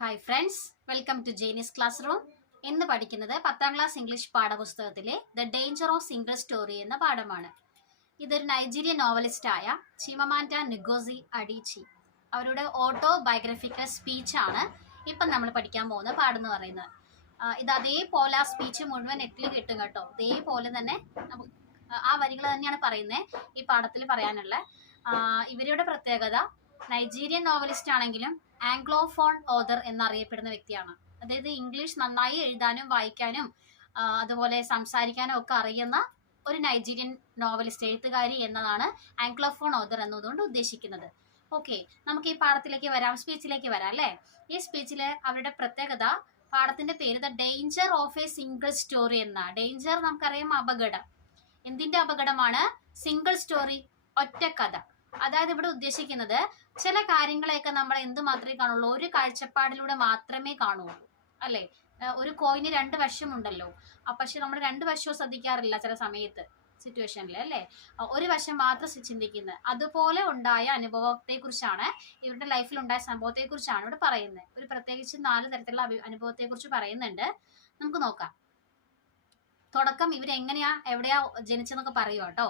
Hi friends, welcome to Jainy's class room. ഇന്ന് പഠിക്കുന്നത് 10ാം ക്ലാസ് ഇംഗ്ലീഷ് പാഠപുസ്തകത്തിലെ the danger of single story എന്ന പാഠമാണ്. ഇതൊരു നൈജീരിയൻ നോവലിസ്റ്റായ ചിമമാൻഡ നുഗോസി അഡീച്ചി അവരുടെ ഓട്ടോ ബയോഗ്രഫിക്കൽ സ്പീച്ചാണ് ഇപ്പം നമ്മൾ പഠിക്കാൻ പോകുന്ന പാഠം എന്ന് പറയുന്നത്. ഇത് അതേപോലെ ആ സ്പീച്ച് മുഴുവൻ നെറ്റിൽ കിട്ടും കേട്ടോ. അതേപോലെ തന്നെ ആ വരികൾ തന്നെയാണ് പറയുന്നത് ഈ പാഠത്തിൽ പറയാനുള്ള. ഇവരുടെ പ്രത്യേകത നൈജീരിയൻ നോവലിസ്റ്റ് ആണെങ്കിലും ആംഗ്ലോഫോൺ ഓതർ എന്നറിയപ്പെടുന്ന വ്യക്തിയാണ്. അതായത് ഇംഗ്ലീഷ് നന്നായി എഴുതാനും വായിക്കാനും അതുപോലെ സംസാരിക്കാനും ഒക്കെ അറിയുന്ന ഒരു നൈജീരിയൻ നോവലിസ്റ്റ്, എഴുത്തുകാരി എന്നതാണ് ആംഗ്ലോഫോൺ ഓതർ എന്നതുകൊണ്ട് ഉദ്ദേശിക്കുന്നത്. ഓക്കെ, നമുക്ക് ഈ പാഠത്തിലേക്ക് വരാം, സ്പീച്ചിലേക്ക് വരാം അല്ലേ. ഈ സ്പീച്ചിൽ അവരുടെ പ്രത്യേകത, പാഠത്തിന്റെ പേര് the danger of A single story എന്ന. ഡേഞ്ചർ നമുക്കറിയാം, അപകടം. എന്തിന്റെ അപകടമാണ്? സിംഗിൾ സ്റ്റോറി, ഒറ്റ കഥ. അതായത് ഇവിടെ ഉദ്ദേശിക്കുന്നത് ചില കാര്യങ്ങളെയൊക്കെ നമ്മൾ എന്ത് മാത്രമേ കാണുള്ളൂ, ഒരു കാഴ്ചപ്പാടിലൂടെ മാത്രമേ കാണുള്ളൂ അല്ലേ. ഒരു കോയിന് രണ്ട് വശമുണ്ടല്ലോ, പക്ഷെ നമ്മൾ രണ്ട് വശവും ശ്രദ്ധിക്കാറില്ല ചില സമയത്ത്, സിറ്റുവേഷനിൽ അല്ലേ. ഒരു വശം മാത്രം ചിന്തിക്കുന്നത്. അതുപോലെ ഉണ്ടായ അനുഭവത്തെക്കുറിച്ചാണ്, ഇവരുടെ ലൈഫിൽ ഉണ്ടായ സംഭവത്തെക്കുറിച്ചാണ് ഇവിടെ പറയുന്നത്. ഒരു പ്രത്യേകിച്ച് 4 തരത്തിലുള്ള അനുഭവത്തെക്കുറിച്ച് പറയുന്നുണ്ട്. നമുക്ക് നോക്കാം. തുടക്കം ഇവരെങ്ങനെയാ എവിടെയാ ജനിച്ചെന്നൊക്കെ പറയുക കേട്ടോ.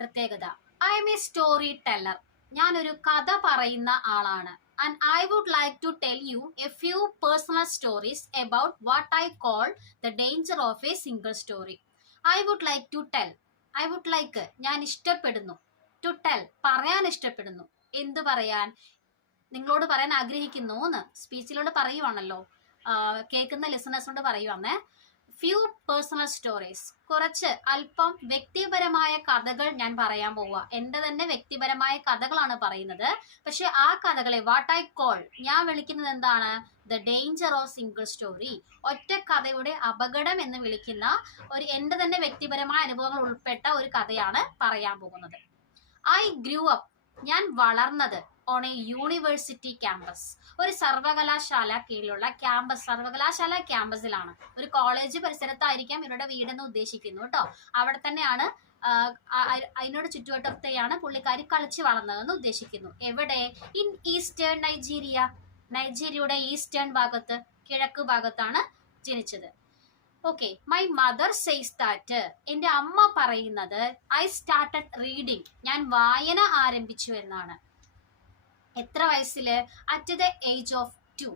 പ്രത്യേകത, I M A story teller. ഞാനൊരു കഥ പറയുന്ന ആളാണ്. And I would like to tell you a few personal stories about what I call the danger of a single story. I would like to tell. I would like, ഞാൻ ഇഷ്ടപ്പെടുന്നു. To tell, പറയാൻ ഇഷ്ടപ്പെടുന്നു. എന്ത് പറയാൻ? നിങ്ങളോട് പറയാൻ ആഗ്രഹിക്കുന്നു എന്ന് സ്പീച്ചിലോട് പറയുവാണല്ലോ, കേൾക്കുന്ന ലിസണേഴ്സിനോട് പറയുവാന്നേ. ഫ്യൂ പേഴ്സണൽ സ്റ്റോറീസ്, കുറച്ച് അല്പം വ്യക്തിപരമായ കഥകൾ ഞാൻ പറയാൻ പോവുക. എൻ്റെ തന്നെ വ്യക്തിപരമായ കഥകളാണ് പറയുന്നത്. പക്ഷെ ആ കഥകളെ വാട്ട് ഐ കോൾ, ഞാൻ വിളിക്കുന്നത് എന്താണ്? The danger of single story, ഒറ്റ കഥയുടെ അപകടം എന്ന് വിളിക്കുന്ന ഒരു എൻ്റെ തന്നെ വ്യക്തിപരമായ അനുഭവങ്ങൾ ഉൾപ്പെട്ട ഒരു കഥയാണ് പറയാൻ പോകുന്നത്. ഐ ഗ്രൂ അപ്പ്, ഞാൻ വളർന്നത് ഓൺ എ യൂണിവേഴ്സിറ്റി ക്യാമ്പസ്, ഒരു സർവകലാശാല കീഴിലുള്ള ക്യാമ്പസ്, സർവകലാശാല ക്യാമ്പസിലാണ്. ഒരു കോളേജ് പരിസരത്തായിരിക്കാം ഇവരുടെ വീടെന്ന് ഉദ്ദേശിക്കുന്നു കേട്ടോ. അവിടെ തന്നെയാണ്, അതിനോട് ചുറ്റുവട്ടത്തെയാണ് പുള്ളിക്കാരി കളിച്ച് വളർന്നതെന്ന് ഉദ്ദേശിക്കുന്നു. എവിടെ? ഇൻ ഈസ്റ്റേൺ നൈജീരിയ, നൈജീരിയയുടെ ഈസ്റ്റേൺ ഭാഗത്ത്, കിഴക്ക് ഭാഗത്താണ് ജനിച്ചത്. Okay, my mother says that, എൻ്റെ അമ്മ പറയുന്നത് ഐ സ്റ്റാർട്ടഡ് റീഡിങ്, ഞാൻ വായന ആരംഭിച്ചു എന്നാണ്. എത്ര വയസ്സില്? അറ്റ് ദ ഏജ് ഓഫ് 2,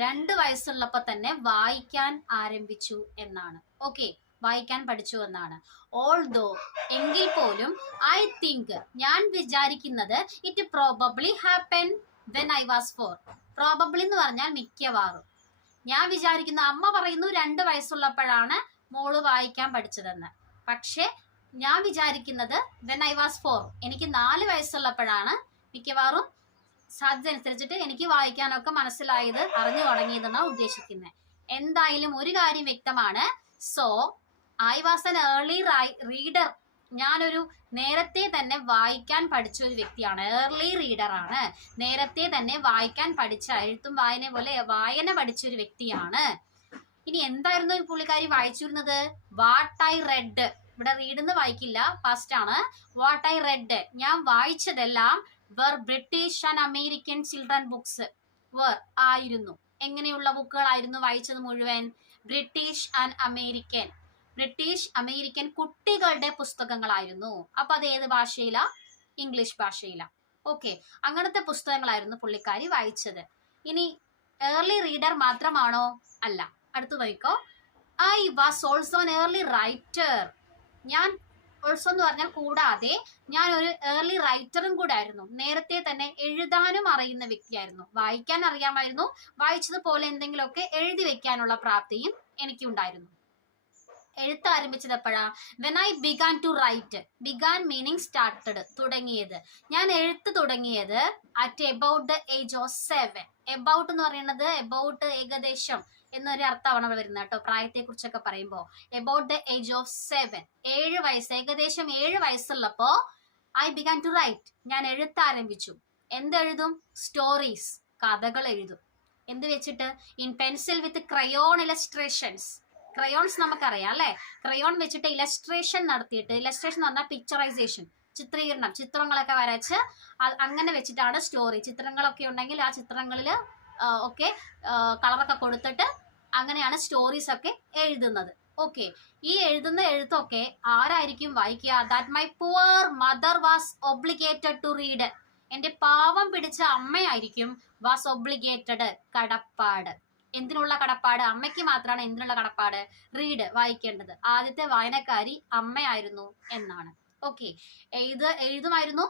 2 വയസ്സുള്ളപ്പോൾ തന്നെ വായിക്കാൻ ആരംഭിച്ചു എന്നാണ്. ഓക്കെ, വായിക്കാൻ പഠിച്ചു എന്നാണ്. ഓൾദോ, എങ്കിൽ പോലും, ഐ തിങ്ക്, ഞാൻ വിചാരിക്കുന്നത്, it probably happen when I was 4. Probably എന്ന് പറഞ്ഞാൽ മിക്കവാറും. ഞാൻ വിചാരിക്കുന്ന, അമ്മ പറയുന്നു 2 വയസ്സുള്ളപ്പോഴാണ് മോള് വായിക്കാൻ പഠിച്ചതെന്ന്. പക്ഷെ ഞാൻ വിചാരിക്കുന്നത് വെൻ ഐ വാസ് 4, എനിക്ക് 4 വയസ്സുള്ളപ്പോഴാണ് മിക്കവാറും സാധ്യത അനുസരിച്ചിട്ട് എനിക്ക് വായിക്കാനൊക്കെ മനസ്സിലായത്, അറിഞ്ഞു തുടങ്ങിയതെന്നാണ് ഉദ്ദേശിക്കുന്നത്. എന്തായാലും ഒരു കാര്യം വ്യക്തമാണ്. So I was an early reader, ഞാനൊരു നേരത്തെ തന്നെ വായിക്കാൻ പഠിച്ച ഒരു വ്യക്തിയാണ്. ഏർലി റീഡർ ആണ്, നേരത്തെ തന്നെ വായിക്കാൻ പഠിച്ച, എഴുത്തും വായന പോലെ വായന പഠിച്ച ഒരു വ്യക്തിയാണ്. ഇനി എന്തായിരുന്നു ഈ പുള്ളിക്കാരി വായിച്ചിരുന്നത്? What I read. ഇവിടെ റീഡ് എന്ന് വായിക്കില്ല, ഫസ്റ്റ് ആണ്. വാട്ട് ഐ റെഡ്, ഞാൻ വായിച്ചതെല്ലാം were British and American children books. were ആയിരുന്നു. എങ്ങനെയുള്ള ബുക്കുകളായിരുന്നു വായിച്ചത് മുഴുവൻ? British and American, British American കുട്ടികളുടെ പുസ്തകങ്ങളായിരുന്നു. അപ്പൊ അത് ഏത് ഭാഷയിലാ? ഇംഗ്ലീഷ് ഭാഷയിലാ. ഓക്കെ, അങ്ങനത്തെ പുസ്തകങ്ങളായിരുന്നു പുള്ളിക്കാരി വായിച്ചത്. ഇനി ഏർലി റീഡർ മാത്രമാണോ? അല്ല. അടുത്ത് നോക്കോ. I was also an early writer. ഞാൻ ഓൾസോ എന്ന് പറഞ്ഞാൽ കൂടാതെ, ഞാൻ ഒരു ഏർലി റൈറ്ററും കൂടെ ആയിരുന്നു. നേരത്തെ തന്നെ എഴുതാനും അറിയുന്ന വ്യക്തിയായിരുന്നു. വായിക്കാൻ അറിയാമായിരുന്നു, വായിച്ചതുപോലെ എന്തെങ്കിലുമൊക്കെ എഴുതി വെക്കാനുള്ള പ്രാപ്തിയും എനിക്കുണ്ടായിരുന്നു. എഴുത്ത് ആരംഭിച്ചത് എപ്പോഴാ? When I began to write. Began meaning started, തുടങ്ങിയത്. ഞാൻ എഴുത്ത് തുടങ്ങിയത് at about the age of 7. About എന്ന് പറയുന്നത് എബൌട്ട്, ഏകദേശം എന്നൊരു അർത്ഥമാണ് അവിടെ വരുന്നത് കേട്ടോ, പ്രായത്തെ കുറിച്ചൊക്കെ പറയുമ്പോൾ. എബൌട്ട് ദ ഏജ് ഓഫ് 7, 7 വയസ്സ്, ഏകദേശം 7 വയസ്സുള്ളപ്പോ ഐ ബിഗാൻ ടു റൈറ്റ്, ഞാൻ എഴുത്ത് ആരംഭിച്ചു. എന്തെഴുതും? സ്റ്റോറീസ്, കഥകൾ എഴുതും. എന്ത് വെച്ചിട്ട്? In pencil with crayon illustrations. Crayons നമുക്കറിയാം അല്ലെ. ക്രയോൺ വെച്ചിട്ട് ഇലസ്ട്രേഷൻ നടത്തിയിട്ട്, ഇലസ്ട്രേഷൻ എന്ന് പറഞ്ഞാൽ പിക്ചറൈസേഷൻ, ചിത്രീകരണം, ചിത്രങ്ങളൊക്കെ വരച്ച് അങ്ങനെ വെച്ചിട്ടാണ് സ്റ്റോറി. ചിത്രങ്ങളൊക്കെ ഉണ്ടെങ്കിൽ ആ ചിത്രങ്ങളിൽ ഒക്കെ കളറൊക്കെ കൊടുത്തിട്ട് അങ്ങനെയാണ് സ്റ്റോറീസ് ഒക്കെ എഴുതുന്നത്. ഓക്കെ, ഈ എഴുതുന്ന എഴുത്തൊക്കെ ആരായിരിക്കും വായിക്കുക? That my poor mother was obligated to read. എന്റെ പാവം പിടിച്ച അമ്മയായിരിക്കും വാസ് ഒബ്ലിഗേറ്റഡ്, കടപ്പാട്. എന്തിനുള്ള കടപ്പാട്? അമ്മയ്ക്ക് മാത്രമാണ് എന്തിനുള്ള കടപ്പാട്? റീഡ്, വായിക്കേണ്ടത്. ആദ്യത്തെ വായനക്കാരി അമ്മയായിരുന്നു എന്നാണ്. ഓക്കെ, എഴുതുമായിരുന്നു.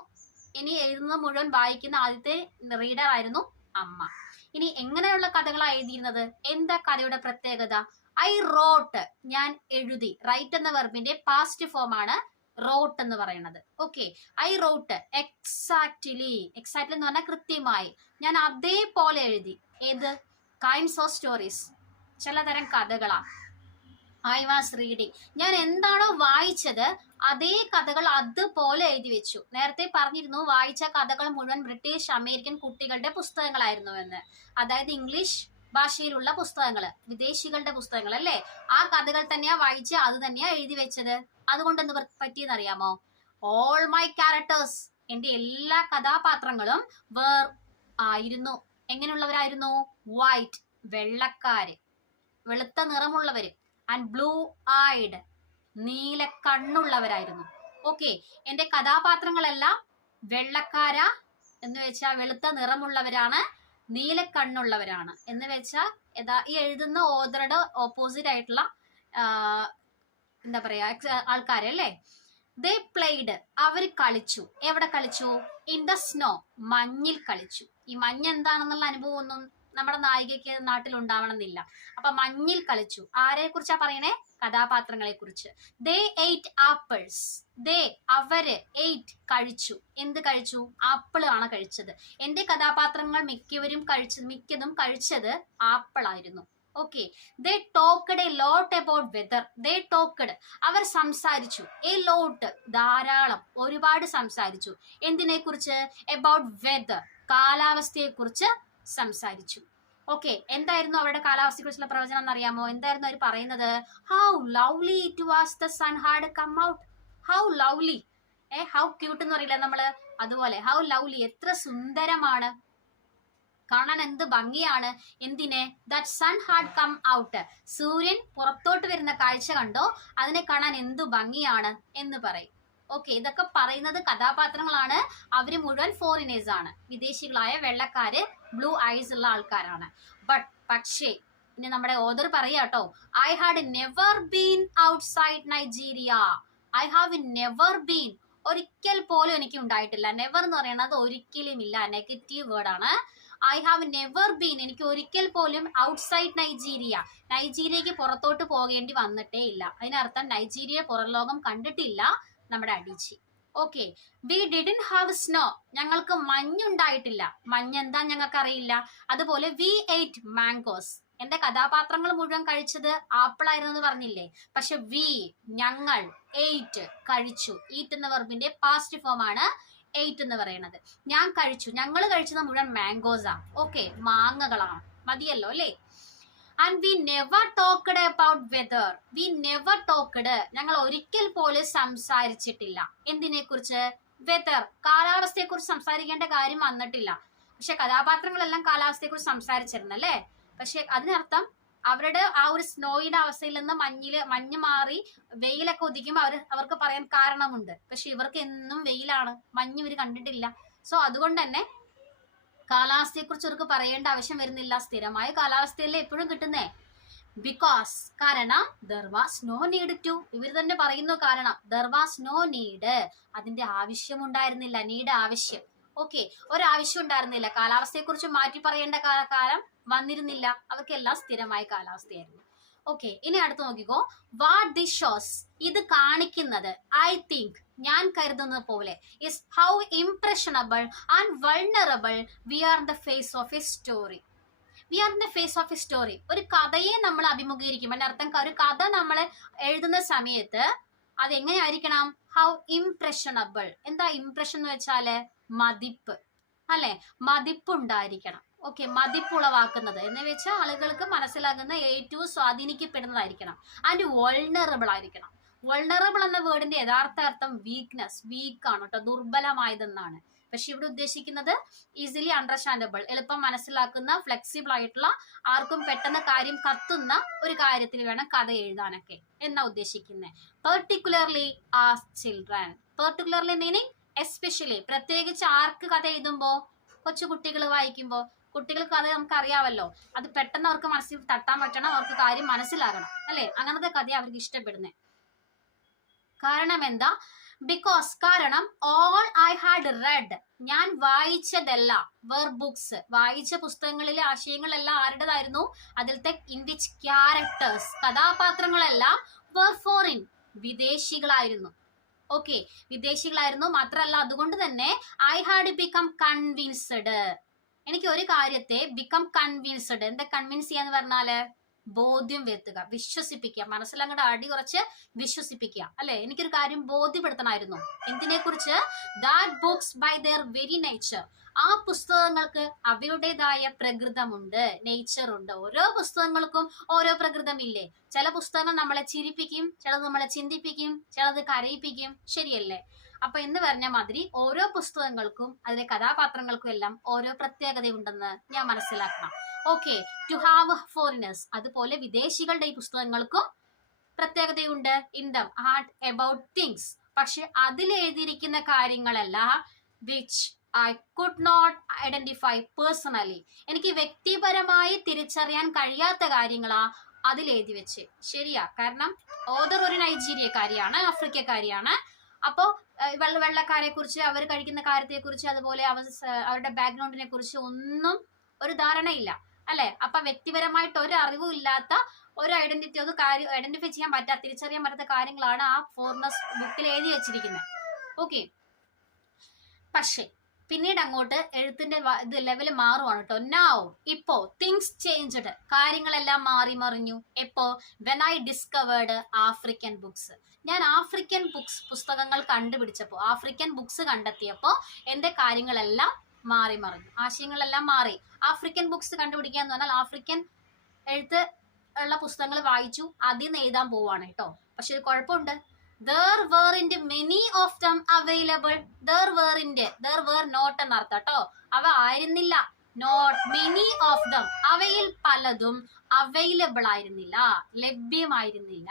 ഇനി എഴുതുന്നത് മുഴുവൻ വായിക്കുന്ന ആദ്യത്തെ റീഡർ ആയിരുന്നു അമ്മ. ഇനി എങ്ങനെയുള്ള കഥകളാണ് എഴുതിയിരുന്നത്? എന്താ കഥയുടെ പ്രത്യേകത? ഐ റോട്ട്, ഞാൻ എഴുതി. റൈറ്റ് എന്ന വെർബിന്റെ പാസ്റ്റ് ഫോം ആണ് റോട്ട് എന്ന് പറയുന്നത്. Okay, I rote exactly. Exactly എന്ന് പറഞ്ഞാൽ കൃത്യമായി. ഞാൻ അതേപോലെ എഴുതി. ഏത്? കൈൻഡ്സ് ഓഫ് സ്റ്റോറീസ്, ചിലതരം കഥകളാ. ഐ വാസ് റീഡിങ്, ഞാൻ എന്താണോ വായിച്ചത് അതേ കഥകൾ അതുപോലെ എഴുതി വെച്ചു. നേരത്തെ പറഞ്ഞിരുന്നു വായിച്ച കഥകൾ മുഴുവൻ ബ്രിട്ടീഷ് അമേരിക്കൻ കുട്ടികളുടെ പുസ്തകങ്ങളായിരുന്നു എന്ന്. അതായത് ഇംഗ്ലീഷ് ഭാഷയിലുള്ള പുസ്തകങ്ങൾ, വിദേശികളുടെ പുസ്തകങ്ങൾ അല്ലേ, ആ കഥകൾ തന്നെയാ വായിച്ച് അത് തന്നെയാ എഴുതി വെച്ചത്. അതുകൊണ്ട് എന്ത് പറ്റിയെന്ന് അറിയാമോ? ഓൾ മൈ ക്യാരക്ടേഴ്സ്, എന്റെ എല്ലാ കഥാപാത്രങ്ങളും വേർ ആയിരുന്നു. എങ്ങനെയുള്ളവരായിരുന്നു? വൈറ്റ്, വെള്ളക്കാര്, വെളുത്ത നിറമുള്ളവര്. ആൻഡ് ബ്ലൂ ഐഡ്, നീല കണ്ണുള്ളവരായിരുന്നു. ഓക്കെ, എന്റെ കഥാപാത്രങ്ങളെല്ലാം വെള്ളക്കാരാ എന്ന് വെച്ചാൽ വെളുത്ത നിറമുള്ളവരാണ്, നീല കണ്ണുള്ളവരാണ് എന്ന് വെച്ചാൽ ഈ എഴുതുന്ന ഓതറുടെ ഓപ്പോസിറ്റ് ആയിട്ടുള്ള എന്താ പറയാ ആൾക്കാരല്ലേ. ദേ പ്ലേഡ്, അവർ കളിച്ചു. എവിടെ കളിച്ചു? ഇൻ ദ സ്നോ, മഞ്ഞിൽ കളിച്ചു. ഈ മഞ്ഞ് എന്താണെന്നുള്ള അനുഭവം ഒന്നും നമ്മുടെ നായികയ്ക്ക് നാട്ടിൽ ഉണ്ടാവണമെന്നില്ല. അപ്പൊ മഞ്ഞിൽ കളിച്ചു. ആരെ കുറിച്ചാ പറയണേ? കഥാപാത്രങ്ങളെ കുറിച്ച്. ദേ എയ്റ്റ് ആപ്പിൾസ്, ദേ അവര്, എയ്റ്റ് കഴിച്ചു. എന്ത് കഴിച്ചു? ആപ്പിൾ ആണ് കഴിച്ചത്. എന്റെ കഥാപാത്രങ്ങൾ മിക്കതും കഴിച്ചത് ആപ്പിൾ ആയിരുന്നു. Okay, they talked a lot about weather. They talked, അവർ സംസാരിച്ചു. എ ലോട്ട്, ധാരാളം, ഒരുപാട് സംസാരിച്ചു. എന്തിനെ കുറിച്ച്? അബൌട്ട് വെദർ, കാലാവസ്ഥയെ കുറിച്ച് സംസാരിച്ചു. ഓക്കെ, എന്തായിരുന്നു അവരുടെ കാലാവസ്ഥയെ കുറിച്ചുള്ള പ്രവചനം എന്നറിയാമോ? എന്തായിരുന്നു അവർ പറയുന്നത്? How lovely it was the sun had come out. How lovely, how cute എന്ന് പറയില്ല നമ്മള്, അതുപോലെ ഹൗ ലവ്ലി, എത്ര സുന്ദരമാണ്, കാണാൻ എന്ത് ഭംഗിയാണ്. എന്തിനെ? That sun had come out, സൂര്യൻ പുറത്തോട്ട് വരുന്ന കാഴ്ച കണ്ടോ, അതിനെ കാണാൻ എന്തു ഭംഗിയാണ് എന്ന് പറയും. ഓക്കെ, ഇതൊക്കെ പറയുന്നത് കഥാപാത്രങ്ങളാണ്. അവര് മുഴുവൻ ഫോറിനേഴ്സ് ആണ്, വിദേശികളായ വെള്ളക്കാര്, ബ്ലൂ ഐസ് ഉള്ള ആൾക്കാരാണ്. പക്ഷേ ഇനി നമ്മുടെ ഓതർ പറയാട്ടോ, I had never been outside Nigeria. I have never been, ഒരിക്കൽ പോലും എനിക്ക് ഉണ്ടായിട്ടില്ല. നെവർ എന്ന് പറയുന്നത് ഒരിക്കലും ഇല്ല, നെഗറ്റീവ് വേർഡ് ആണ്. ഐ ഹാവ് നെവർ ബീൻ, എനിക്ക് ഒരിക്കൽ പോലും ഔട്ട്സൈഡ് നൈജീരിയ, നൈജീരിയക്ക് പുറത്തോട്ട് പോകേണ്ടി വന്നിട്ടേ ഇല്ല. അതിനർത്ഥം നൈജീരിയ പുറം ലോകം കണ്ടിട്ടില്ല നമ്മുടെ Adichie. Okay, we didn't have snow, ഞങ്ങൾക്ക് മഞ്ഞുണ്ടായിട്ടില്ല. മഞ്ഞ് എന്താ ഞങ്ങൾക്ക് അറിയില്ല. അതുപോലെ വി എയ്റ്റ് മാംഗോസ്, എന്റെ കഥാപാത്രങ്ങൾ മുഴുവൻ കഴിച്ചത് ആപ്പിൾ ആയിരുന്നു എന്ന് പറഞ്ഞില്ലേ. പക്ഷെ വി, ഞങ്ങൾ, എയ്റ്റ്, കഴിച്ചു. ഈറ്റ് എന്ന വെർബിന്റെ പാസ്റ്റ് ഫോം ആണ് എയ്റ്റ് എന്ന് പറയുന്നത്. ഞാൻ കഴിച്ചു, ഞങ്ങൾ കഴിച്ചത് മുഴുവൻ മാംഗോസാ. ഓക്കെ, മാങ്ങകളാണ്. മതിയല്ലോ അല്ലേ. And we never talked about whether. We never talked, ഞങ്ങൾ ഒരിക്കൽ പോലും സംസാരിച്ചിട്ടില്ല. എന്തിനെ കുറിച്ച്? വെദർ, കാലാവസ്ഥയെ കുറിച്ച് സംസാരിക്കേണ്ട കാര്യം വന്നിട്ടില്ല. പക്ഷെ കഥാപാത്രങ്ങളെല്ലാം കാലാവസ്ഥയെ കുറിച്ച് സംസാരിച്ചിരുന്നല്ലേ. പക്ഷെ അതിനർത്ഥം അവരുടെ ആ ഒരു സ്നോയുടെ അവസ്ഥയിൽ നിന്ന് മഞ്ഞ് മാറി വെയിലൊക്കെ ഉദിക്കുമ്പോൾ അവർക്ക് പറയാൻ കാരണമുണ്ട്. പക്ഷെ ഇവർക്ക് എന്നും വെയിലാണ്, മഞ്ഞ് ഇവർ കണ്ടിട്ടില്ല. സോ അതുകൊണ്ട് തന്നെ കാലാവസ്ഥയെ കുറിച്ച് ഇവർക്ക് പറയേണ്ട ആവശ്യം വരുന്നില്ല. സ്ഥിരമായ കാലാവസ്ഥയല്ലേ എപ്പോഴും കിട്ടുന്നേ. ബിക്കോസ്, കാരണം there was no need to, ഇവർ തന്നെ പറയുന്നു കാരണം. ദർ വാസ് നോ നീഡ്, അതിന്റെ ആവശ്യം ഉണ്ടായിരുന്നില്ല. നീഡ്, ആവശ്യം. ഓക്കെ, ഒരാവശ്യം ഉണ്ടായിരുന്നില്ല. കാലാവസ്ഥയെ കുറിച്ച് മാറ്റി പറയേണ്ട കാലം വന്നിരുന്നില്ല. അവർക്കെല്ലാം സ്ഥിരമായ കാലാവസ്ഥയായിരുന്നു. ഓക്കെ, ഇനി അടുത്ത് നോക്കിക്കോ. വാട്ട് ദിസ് ഷോസ്, ഇത് കാണിക്കുന്നത്, ഐ തിങ്ക്, ഞാൻ കരുതുന്നത് പോലെ, is how impressionable and vulnerable we are in the face of a story. We are in the face of a story, ഒരു കഥയെ നമ്മൾ അഭിമുഖീകരിക്കും. അതിന്റെ അർത്ഥം ഒരു കഥ നമ്മൾ എഴുതുന്ന സമയത്ത് അതെങ്ങനെയായിരിക്കണം? How impressionable. എന്താ ഇംപ്രഷൻ എന്ന് വെച്ചാല്? മതിപ്പ് അല്ലെ, മതിപ്പ് ഉണ്ടായിരിക്കണം. ഓക്കെ, മതിപ്പ് ഉളവാക്കുന്നത് എന്ന് വെച്ചാൽ ആളുകൾക്ക് മനസ്സിലാകുന്ന ഏറ്റവും സ്വാധീനിക്കപ്പെടുന്നതായിരിക്കണം. ആൻഡ് വൾണറബിൾ ആയിരിക്കണം. വൾണറബിൾ എന്ന വേർഡിന്റെ യഥാർത്ഥ അർത്ഥം വീക്ക്നെസ്, വീക്ക് ആണ് കേട്ടോ, ദുർബലമായതെന്നാണ്. പക്ഷെ ഇവിടെ ഉദ്ദേശിക്കുന്നത് ഈസിലി അണ്ടർസ്റ്റാൻഡബിൾ, എളുപ്പം മനസ്സിലാക്കുന്ന, ഫ്ലെക്സിബിൾ ആയിട്ടുള്ള, ആർക്കും പെട്ടെന്ന് കാര്യം കത്തുന്ന ഒരു കാര്യത്തിൽ വേണം കഥ എഴുതാനൊക്കെ എന്നാ ഉദ്ദേശിക്കുന്നത്. Particularly as children. Particularly meaning especially, പ്രത്യേകിച്ച് ആർക്ക് കഥ എഴുതുമ്പോ? കൊച്ചു കുട്ടികൾ വായിക്കുമ്പോ. കുട്ടികൾക്ക് കഥ നമുക്ക് അറിയാമല്ലോ, അത് പെട്ടെന്ന് അവർക്ക് മനസ്സിൽ തട്ടാൻ പറ്റണം, അവർക്ക് കാര്യം മനസ്സിലാകണം അല്ലെ? അങ്ങനത്തെ കഥ അവർക്ക് ഇഷ്ടപ്പെടുന്നത്. കാരണം എന്താ? ബിക്കോസ്, കാരണം ഓൾ ഐ ഹാഡ് റെഡ്, ഞാൻ വായിച്ചതെല്ലാം, വേർ ബുക്സ്, വായിച്ച പുസ്തകങ്ങളിലെ ആശയങ്ങളെല്ലാം ആരുടേതായിരുന്നു? അതിലത്തെ ഇൻ വിച്ച് ക്യാരക്ടേഴ്സ്, കഥാപാത്രങ്ങളെല്ലാം വേർ ഫോറിൻ, വിദേശികളായിരുന്നു. ഓക്കെ, വിദേശികളായിരുന്നു. മാത്രമല്ല അതുകൊണ്ട് തന്നെ ഐ ഹാഡ് ബിക്കം കൺവിൻസ്ഡ്, എനിക്ക് ഒരു കാര്യത്തെ ബിക്കം കൺവിൻസ്ഡ്, എന്താ കൺവിൻസ് ചെയ്യാന്ന് പറഞ്ഞാല് ബോധ്യം വരുത്തുക, വിശ്വസിപ്പിക്കുക, മനസ്സിലങ്ങോട്ട് അടി കുറച്ച് വിശ്വസിപ്പിക്കുക അല്ലെ? എനിക്കൊരു കാര്യം ബോധ്യപ്പെടുത്തണമായിരുന്നു. എന്തിനെ കുറിച്ച്? That books by their very nature, ആ പുസ്തകങ്ങൾക്ക് അവരുടേതായ പ്രകൃതമുണ്ട്, നേച്ചർ ഉണ്ട്. ഓരോ പുസ്തകങ്ങൾക്കും ഓരോ പ്രകൃതമില്ലേ? ചില പുസ്തകങ്ങൾ നമ്മളെ ചിരിപ്പിക്കും, ചിലത് നമ്മളെ ചിന്തിപ്പിക്കും, ചിലത് കരയിപ്പിക്കും, ശരിയല്ലേ? അപ്പൊ എന്ന് പറഞ്ഞ മാതിരി ഓരോ പുസ്തകങ്ങൾക്കും അതിലെ കഥാപാത്രങ്ങൾക്കും എല്ലാം ഓരോ പ്രത്യേകതയുണ്ടെന്ന് ഞാൻ മനസ്സിലാക്കണം. ഓക്കെ, ടു ഹാവ് ഫോറിനേഴ്സ്, അതുപോലെ വിദേശികളുടെ ഈ പുസ്തകങ്ങൾക്കും പ്രത്യേകതയുണ്ട്. In them heart about things, പക്ഷെ അതിൽ എഴുതിയിരിക്കുന്ന കാര്യങ്ങളല്ല which I could not identify personally, എനിക്ക് വ്യക്തിപരമായി തിരിച്ചറിയാൻ കഴിയാത്ത കാര്യങ്ങളാ അതിൽ എഴുതി വെച്ച്. ശരിയാ, കാരണം ഓദർ ഒരു നൈജീരിയക്കാരിയാണ്, ആഫ്രിക്കക്കാരിയാണ്. അപ്പോ വെള്ളക്കാരെ കുറിച്ച്, അവർ കഴിക്കുന്ന കാര്യത്തെ കുറിച്ച്, അതുപോലെ അവരുടെ ബാക്ക്ഗ്രൗണ്ടിനെ കുറിച്ച് ഒന്നും ഒരു ധാരണയില്ല അല്ലെ? അപ്പൊ വ്യക്തിപരമായിട്ട് ഒരു അറിവും ഇല്ലാത്ത, ഒരു ഐഡന്റിറ്റി, ഒരു കാര്യം ഐഡന്റിഫൈ ചെയ്യാൻ പറ്റാത്ത, തിരിച്ചറിയാൻ പറ്റാത്ത കാര്യങ്ങളാണ് ആ ഫോറിനേഴ്സ് ബുക്കിൽ എഴുതി വെച്ചിരിക്കുന്നത്. ഓക്കെ, പക്ഷേ പിന്നീട് അങ്ങോട്ട് എഴുത്തിന്റെ ഇത് ലെവല് മാറുവാണ് കേട്ടോ. നൗ, ഇപ്പോ തിങ്സ് ചേഞ്ച്ഡ്, കാര്യങ്ങളെല്ലാം മാറി മറിഞ്ഞു. എപ്പോ? When I discovered African books, ഞാൻ ആഫ്രിക്കൻ പുസ്തകങ്ങൾ കണ്ടുപിടിച്ചപ്പോ, ആഫ്രിക്കൻ ബുക്സ് കണ്ടെത്തിയപ്പോ എന്റെ കാര്യങ്ങളെല്ലാം മാറി മറിഞ്ഞു, ആശയങ്ങളെല്ലാം മാറി. ആഫ്രിക്കൻ ബുക്സ് കണ്ടുപിടിക്കുക എന്ന് പറഞ്ഞാൽ ആഫ്രിക്കൻ എഴുത്ത് ഉള്ള പുസ്തകങ്ങൾ വായിച്ചു, അതിൽ നിന്ന് എഴുതാൻ പോവാണ് കേട്ടോ. പക്ഷെ ഒരു കുഴപ്പമുണ്ട്. there weren't many of them available. there were not എന്നർത്ഥം കേട്ടോ. അവ ആയിരുന്നില്ല, not many of them, അവയിൽ പലതും അവൈലബിൾ ആയിരുന്നില്ല, ലഭ്യമായിരുന്നില്ല.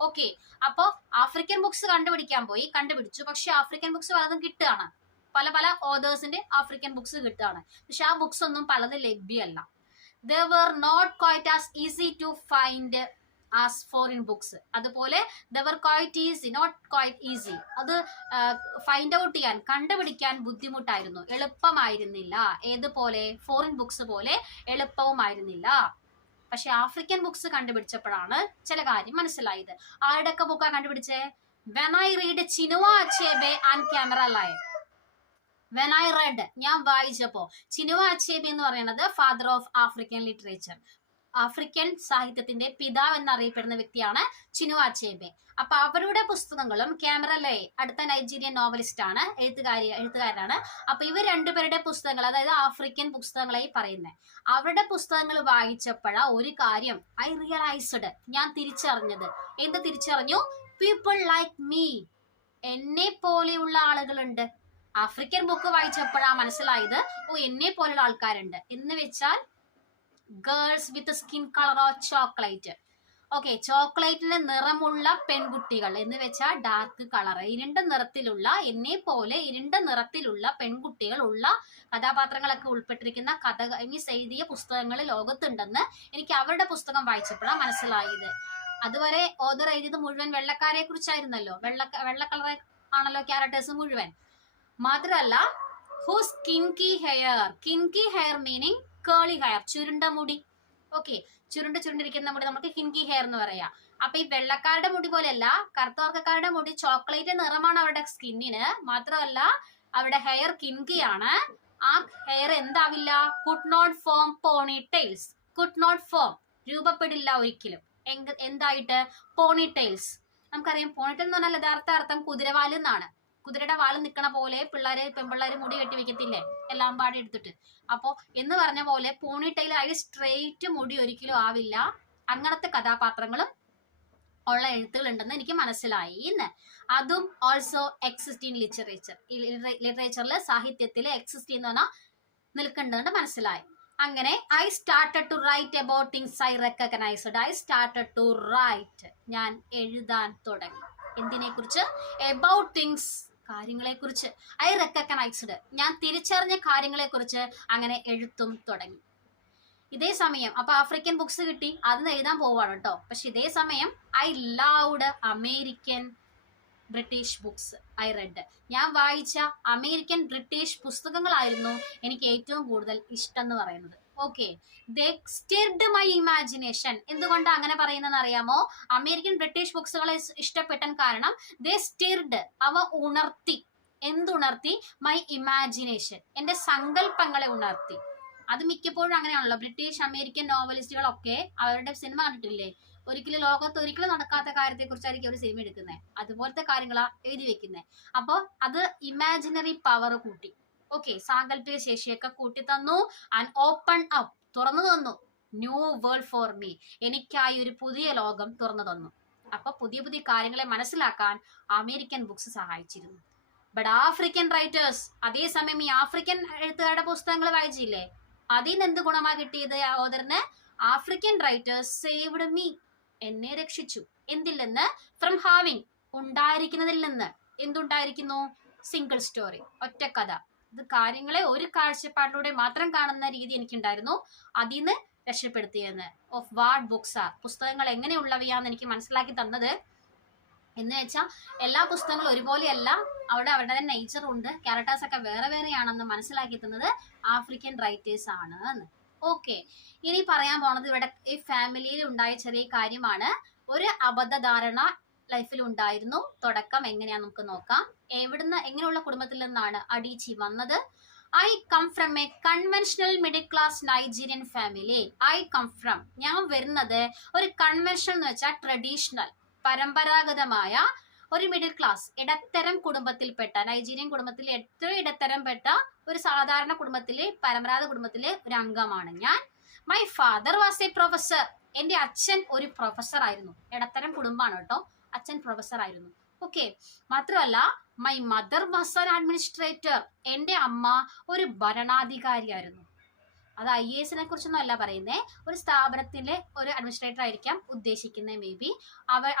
ഓക്കെ, അപ്പോ ആഫ്രിക്കൻ ബുക്സ് കണ്ടുപിടിക്കാൻ പോയി, കണ്ടുപിടിച്ചു. പക്ഷെ ആഫ്രിക്കൻ ബുക്സ് പലതും കിട്ടുകയാണ്, പല പല ഓതേഴ്സിന്റെ ആഫ്രിക്കൻ ബുക്സ് കിട്ടുകയാണ്. പക്ഷെ ആ ബുക്സ് ഒന്നും പലതും ലഭ്യമല്ല. they were not quite as easy to find as foreign books. അതുപോലെ they were quite easy, not quite easy, അത് ഫൈൻഡ് ഔട്ട് ചെയ്യാൻ, കണ്ടുപിടിക്കാൻ ബുദ്ധിമുട്ടായിരുന്നു, എളുപ്പമായിരുന്നില്ല. ഏതുപോലെ? ഫോറിൻ ബുക്സ് പോലെ എളുപ്പവുമായിരുന്നില്ല. പക്ഷെ ആഫ്രിക്കൻ ബുക്സ് കണ്ടുപിടിച്ചപ്പോഴാണ് ചില കാര്യം മനസ്സിലായത്. ആരുടെയൊക്കെ ബുക്കാണ് കണ്ടുപിടിച്ചേ? When I read Chinua Achebe and Camara Laye. When I read, ഞാൻ വായിച്ചപ്പോ. ചിനുവ അച്ചേബെ എന്ന് പറയുന്നത് father of African literature, African സാഹിത്യത്തിന്റെ പിതാവ് എന്നറിയപ്പെടുന്ന വ്യക്തിയാണ് ചിനുവ അച്ചേബെ. അപ്പൊ അവരുടെ പുസ്തകങ്ങളും, ക്യാമറ ലേ അടുത്ത നൈജീരിയൻ നോവലിസ്റ്റ് ആണ്, എഴുത്തുകാരനാണ്. അപ്പൊ ഇവർ രണ്ടുപേരുടെ പുസ്തകങ്ങൾ, അതായത് ആഫ്രിക്കൻ പുസ്തകങ്ങളായി പറയുന്നത്, അവരുടെ പുസ്തകങ്ങൾ വായിച്ചപ്പോഴാ ഒരു കാര്യം ഐ റിയലൈസ്ഡ്, ഞാൻ തിരിച്ചറിഞ്ഞത്. എന്ത് തിരിച്ചറിഞ്ഞു? പീപ്പിൾ ലൈക്ക് മീ, എന്നെ പോലെയുള്ള ആളുകളുണ്ട്. ആഫ്രിക്കൻ ബുക്ക് വായിച്ചപ്പോഴാ മനസ്സിലായത്, ഓ എന്നെ പോലെയുള്ള ആൾക്കാരുണ്ട്. എന്ന് വെച്ചാൽ girls with skin colour of chocolate. Okay, ചോക്ലേറ്റിന്റെ നിറമുള്ള പെൺകുട്ടികൾ എന്ന് വെച്ചാൽ ഡാർക്ക് കളർ, ഇരുണ്ട നിറത്തിലുള്ള, എന്നെ പോലെ ഇരുണ്ട നിറത്തിലുള്ള പെൺകുട്ടികൾ ഉള്ള കഥാപാത്രങ്ങളൊക്കെ ഉൾപ്പെട്ടിരിക്കുന്ന കഥ മീൻസ് എഴുതിയ പുസ്തകങ്ങൾ ലോകത്തുണ്ടെന്ന് എനിക്ക് അവരുടെ പുസ്തകം വായിച്ചപ്പോഴാണ് മനസ്സിലായത്. അതുവരെ ഓദർ എഴുതിയത് മുഴുവൻ വെള്ളക്കാരെ കുറിച്ചായിരുന്നല്ലോ, വെള്ള കളർ ആണല്ലോ ക്യാരക്ടേഴ്സ് മുഴുവൻ. മാത്രമല്ല whose kinky hair meaning curly hair, ചുരുണ്ട മുടി. ഓക്കെ, ചുരുണ്ടിരിക്കുന്ന മുടി നമുക്ക് കിൻകി ഹെയർ എന്ന് പറയാം. അപ്പൊ ഈ വെള്ളക്കാരുടെ മുടി പോലെയല്ല, കറുത്തവർക്കാരുടെ മുടി ചോക്ലേറ്റ് നിറമാണ് അവരുടെ സ്കിന്നിന്. മാത്രമല്ല അവരുടെ ഹെയർ കിൻകിയാണ്. ആ ഹെയർ എന്താവില്ല? Could not form pony tails. Could not form, രൂപപ്പെടില്ല ഒരിക്കലും. എന്തായിട്ട്? Pony tails. നമുക്കറിയാം പോണിടെയിൽ എന്ന് പറഞ്ഞാൽ യഥാർത്ഥ അർത്ഥം കുതിരവാല് എന്നാണ്. കുതിരയുടെ വാല് നിൽക്കണ പോലെ പെൺപിള്ളേര് മുടി കെട്ടി വെക്കത്തില്ലേ, എല്ലാം പാടി എടുത്തിട്ട്. അപ്പോ എന്ന് പറഞ്ഞ പോലെ പോണി ടെയിൽ, അതിൽ സ്ട്രെയിറ്റ് മുടി ഒരിക്കലും ആവില്ല. അങ്ങനത്തെ കഥാപാത്രങ്ങളും ഉള്ള എഴുത്തുകൾ ഉണ്ടെന്ന് എനിക്ക് മനസ്സിലായി എന്ന്. അതും ഓൾസോ എക്സിസ്റ്റ് ഇൻ ലിറ്ററേച്ചറിൽ, സാഹിത്യത്തിൽ എക്സിസ്റ്റ് എന്ന് പറഞ്ഞാൽ നിൽക്കുന്നുണ്ട് മനസ്സിലായി. അങ്ങനെ I started to write about things I recognised. I started to write, ഞാൻ എഴുതാൻ തുടങ്ങി. എന്തിനെ കുറിച്ച്? അബൌട്ട് തിങ്സ്, കാര്യങ്ങളെ കുറിച്ച്. ഐ റെക്കഗ്നൈസ്ഡ്, ഞാൻ തിരിച്ചറിഞ്ഞ കാര്യങ്ങളെ കുറിച്ച്. അങ്ങനെ എഴുത്തും തുടങ്ങി. ഇതേ സമയം അപ്പൊ ആഫ്രിക്കൻ ബുക്സ് കിട്ടി, അതൊന്ന് എഴുതാൻ പോവാണ് കേട്ടോ. പക്ഷെ ഇതേ സമയം I loved American British books I read. ഞാൻ വായിച്ച അമേരിക്കൻ ബ്രിട്ടീഷ് പുസ്തകങ്ങളായിരുന്നു എനിക്ക് ഏറ്റവും കൂടുതൽ ഇഷ്ടം എന്ന് പറയുന്നത്. Okay, they stirred my imagination. എന്തുകൊണ്ടാണ് അങ്ങനെ പറയുന്നതെന്ന് അറിയാമോ? അമേരിക്കൻ ബ്രിട്ടീഷ് ബുക്സുകളെ ഇഷ്ടപ്പെട്ടാൻ കാരണം ദേ സ്റ്റിർഡ്, അവ ഉണർത്തി. എന്തുണർത്തി? മൈ ഇമാജിനേഷൻ, എൻ്റെ സങ്കല്പങ്ങളെ ഉണർത്തി. അത് മിക്കപ്പോഴും അങ്ങനെയാണല്ലോ. ബ്രിട്ടീഷ് അമേരിക്കൻ നോവലിസ്റ്റുകളൊക്കെ അവരുടെ സിനിമ കണ്ടിട്ടില്ലേ? ഒരിക്കലും ലോകത്ത് ഒരിക്കലും നടക്കാത്ത കാര്യത്തെ കുറിച്ചായിരിക്കും അവർ സിനിമ എടുക്കുന്നത്. അതുപോലത്തെ കാര്യങ്ങളാ എഴുതി വെക്കുന്നത്. അപ്പോൾ അത് ഇമാജിനറി പവർ കൂട്ടി. ഓക്കെ, സാങ്കല്പിക ശേഷിയൊക്കെ കൂട്ടി തന്നു. ആൻഡ് ഓപ്പൺ അപ്പ്, തുറന്നു തന്നു. ന്യൂ വേൾഡ് ഫോർ മീ, എനിക്കായി ഒരു പുതിയ ലോകം തുറന്നു തന്നു. അപ്പൊ പുതിയ പുതിയ കാര്യങ്ങളെ മനസ്സിലാക്കാൻ അമേരിക്കൻ ബുക്സ് സഹായിച്ചിരുന്നു. ബട്ട് ആഫ്രിക്കൻ റൈറ്റേഴ്സ്, അതേസമയം ഈ ആഫ്രിക്കൻ എഴുത്തുകാരുടെ പുസ്തകങ്ങൾ വായിച്ചില്ലേ? അതിൽ നിന്ന് എന്ത് ഗുണമാ കിട്ടിയത് ഓദറിന്? ആഫ്രിക്കൻ റൈറ്റേഴ്സ് സേവ്ഡ് മീ, എന്നെ രക്ഷിച്ചു. എന്തിൽ നിന്ന്? ഫ്രം ഹാവിങ്, ഉണ്ടായിരിക്കുന്നതിൽ നിന്ന്. എന്തുണ്ടായിരിക്കുന്നു? സിംഗിൾ സ്റ്റോറി, ഒറ്റ കഥ. ഇത് കാര്യങ്ങളെ ഒരു കാഴ്ചപ്പാടിലൂടെ മാത്രം കാണുന്ന രീതി എനിക്കുണ്ടായിരുന്നു. അതിൽ നിന്ന് രക്ഷപ്പെടുത്തിയെന്ന്. ഓഫ് വാട്ട് ബുക്സ് ആർ, പുസ്തകങ്ങൾ എങ്ങനെയുള്ളവയാന്ന് എനിക്ക് മനസ്സിലാക്കി തന്നത്. എന്ന് വെച്ചാൽ എല്ലാ പുസ്തകങ്ങളും ഒരുപോലെയല്ല, അവരുടെ നേച്ചർ ഉണ്ട്, ക്യാരക്ടേഴ്സ് ഒക്കെ വേറെ വേറെയാണെന്ന് മനസ്സിലാക്കി തന്നത് ആഫ്രിക്കൻ റൈറ്റേഴ്സ് ആണ് എന്ന്. ഓക്കെ, ഇനി പറയാൻ പോണത് ഇവിടെ ഈ ഫാമിലിയിൽ ഉണ്ടായ ചെറിയ കാര്യമാണ്. ഒരു അബദ്ധധാരണ ലൈഫിൽ ഉണ്ടായിരുന്നു. തുടക്കം എങ്ങനെയാ നമുക്ക് നോക്കാം. എങ്ങനെയുള്ള കുടുംബത്തിൽ നിന്നാണ് അഡീച്ചി വന്നത്? I come from a conventional middle class Nigerian family. I come from, ഞാൻ വരുന്നത് ഒരു കൺവെൻഷണൽ എന്ന് വെച്ചാൽ ട്രഡീഷണൽ, പരമ്പരാഗതമായ ഒരു മിഡിൽ ക്ലാസ് ഇടത്തരം കുടുംബത്തിൽപ്പെട്ട, നൈജീരിയൻ കുടുംബത്തിൽ ഏറ്റവും ഇടത്തരം പെട്ട ഒരു സാധാരണ കുടുംബത്തിലെ, പരമ്പരാഗത കുടുംബത്തിലെ ഒരു അംഗമാണ് ഞാൻ. My father was A professor, എൻ്റെ അച്ഛൻ ഒരു പ്രൊഫസർ ആയിരുന്നു. ഇടത്തരം കുടുംബമാണ് കേട്ടോ, അച്ഛൻ പ്രൊഫസർ ആയിരുന്നു. ഓക്കെ, മാത്രമല്ല my mother was an administrator, എൻ്റെ അമ്മ ഒരു ഭരണാധികാരിയായിരുന്നു. അത് IAS കുറിച്ചൊന്നും അല്ല പറയുന്നേ, ഒരു സ്ഥാപനത്തിലെ ഒരു അഡ്മിനിസ്ട്രേറ്റർ ആയിരിക്കാം ഉദ്ദേശിക്കുന്നത്. മേ ബി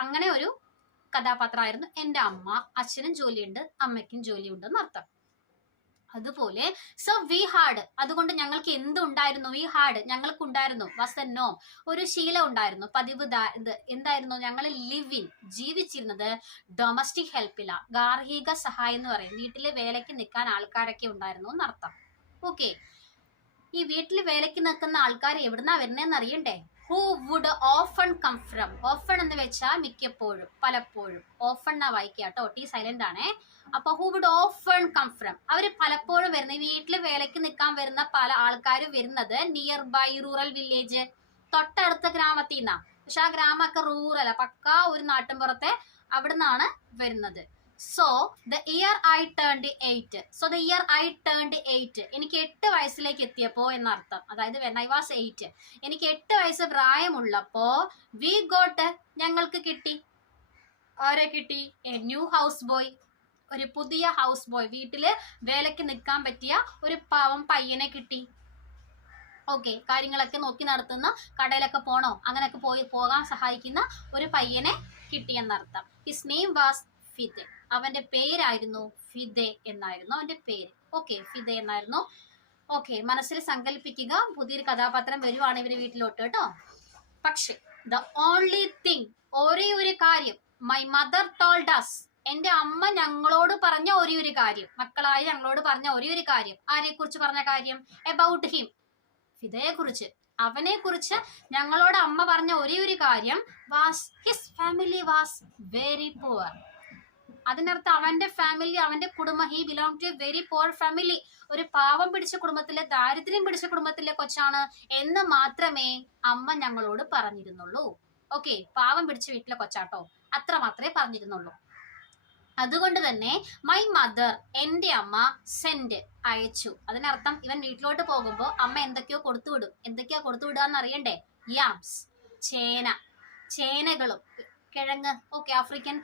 അങ്ങനെ ഒരു കഥാപാത്രമായിരുന്നു എൻ്റെ അമ്മ. അച്ഛനും ജോലിയുണ്ട്, അമ്മയ്ക്കും ജോലിയുണ്ട് എന്നർത്ഥം. അതുപോലെ സോ വി ഹാഡ്, അതുകൊണ്ട് ഞങ്ങൾക്ക് എന്തുണ്ടായിരുന്നു? We had, ഞങ്ങൾക്കുണ്ടായിരുന്നു. വസന്നോ, ഒരു ശീലം ഉണ്ടായിരുന്നു, പതിവ്. എന്തായിരുന്നു? ഞങ്ങൾ ലിവിൻ, ജീവിച്ചിരുന്നത് ഡൊമസ്റ്റിക് ഹെൽപ്പില്ല, ഗാർഹിക സഹായം എന്ന് പറയും. വീട്ടിലെ വേലയ്ക്ക് നിൽക്കാൻ ആൾക്കാരൊക്കെ ഉണ്ടായിരുന്നു എന്നർത്ഥം. ഓക്കെ, ഈ വീട്ടിൽ വേലയ്ക്ക് നിൽക്കുന്ന ആൾക്കാർ എവിടുന്നാ വരുന്നതെന്ന് അറിയണ്ടേ? Who would often come from. Often എന്ന് വെച്ചാൽ മിക്കപ്പോഴും, പലപ്പോഴും. ഓഫൺ എന്നാ വായിക്കുക കേട്ടോ, ടി സൈലന്റ് ആണേ. അപ്പൊ who would often come from, അവര് പലപ്പോഴും വരുന്ന, വീട്ടിൽ വേലയ്ക്ക് നിൽക്കാൻ വരുന്ന പല ആൾക്കാരും വരുന്നത് നിയർ ബൈ റൂറൽ വില്ലേജ്, തൊട്ടടുത്ത ഗ്രാമത്തിൽ നിന്നാ. പക്ഷെ ആ ഗ്രാമമൊക്കെ റൂറല, പക്കാ ഒരു നാട്ടിൻപുറത്തെ, അവിടെ നിന്നാണ് വരുന്നത്. So the year I turned 8. So the year I turned 8, എനിക്ക് 8 വയസ്സിലേക്ക് എത്തിയപ്പോ എന്നർത്ഥം. അതായത് വെൻ ഐ വാസ് 8, എനിക്ക് 8 വയസ്സ് പ്രായമുള്ളപ്പോ വി ഗോട്ട്, ഞങ്ങൾക്ക് കിട്ടി. ആരെ കിട്ടി? എ ന്യൂ ഹൗസ് ബോയ്, ഒരു പുതിയ ഹൗസ് ബോയ്, വീട്ടില് വേലയ്ക്ക് നിൽക്കാൻ പറ്റിയ ഒരു പാവം പയ്യനെ കിട്ടി. ഓക്കെ, കാര്യങ്ങളൊക്കെ നോക്കി നടത്തുന്ന, കടയിലൊക്കെ പോണോ അങ്ങനെയൊക്കെ പോകാൻ സഹായിക്കുന്ന ഒരു പയ്യനെ കിട്ടി എന്നർത്ഥം. ഹിസ് നെയിം വാസ് ഫിദെ, അവന്റെ പേരായിരുന്നു ഫിദെ എന്നായിരുന്നു അവന്റെ പേര്. ഓക്കെ, ഫിദെ എന്നായിരുന്നു. ഓക്കെ, മനസ്സിൽ സങ്കല്പിക്കുക, പുതിയൊരു കഥാപാത്രം വരുവാണ് ഇവര് വീട്ടിലോട്ട് കേട്ടോ. പക്ഷെ ദ ഓൺലി തിങ്, ഒരേ ഒരു കാര്യം, മൈ മദർ ടോൾഡ് അസ്, എന്റെ അമ്മ ഞങ്ങളോട് പറഞ്ഞ ഒരേ ഒരു കാര്യം, മക്കളായി ഞങ്ങളോട് പറഞ്ഞ ഒരേ ഒരു കാര്യം. ആരെ കുറിച്ച് പറഞ്ഞ കാര്യം? അബൌട്ട് ഹിം, ഫിദയെ കുറിച്ച്, അവനെ കുറിച്ച് ഞങ്ങളോട് അമ്മ പറഞ്ഞ ഒരേ ഒരു കാര്യം was his family was very poor. അതിനർത്ഥം അവന്റെ ഫാമിലി, അവന്റെ കുടുംബം, he belong to a very poor family, ഒരു പാവം പിടിച്ച കുടുംബത്തിലെ, ദാരിദ്ര്യം പിടിച്ച കുടുംബത്തിലെ കൊച്ചാണ് എന്ന് മാത്രമേ അമ്മ ഞങ്ങളോട് പറഞ്ഞിരുന്നുള്ളൂ. ഓക്കെ, പാവം പിടിച്ച വീട്ടിലെ കൊച്ചാട്ടോ, അത്ര മാത്രമേ പറഞ്ഞിരുന്നുള്ളൂ. അതുകൊണ്ട് തന്നെ മൈ മദർ, എന്റെ അമ്മ, സെൻഡ്, അയച്ചു. അതിനർത്ഥം ഇവൻ വീട്ടിലോട്ട് പോകുമ്പോ അമ്മ എന്തൊക്കെയോ കൊടുത്തുവിടും. എന്തൊക്കെയാ കൊടുത്തുവിടുക എന്ന് അറിയണ്ടേ? യാംസ്, ചേനകളും കിഴങ്ങ്. ഓക്കെ, ആഫ്രിക്കൻ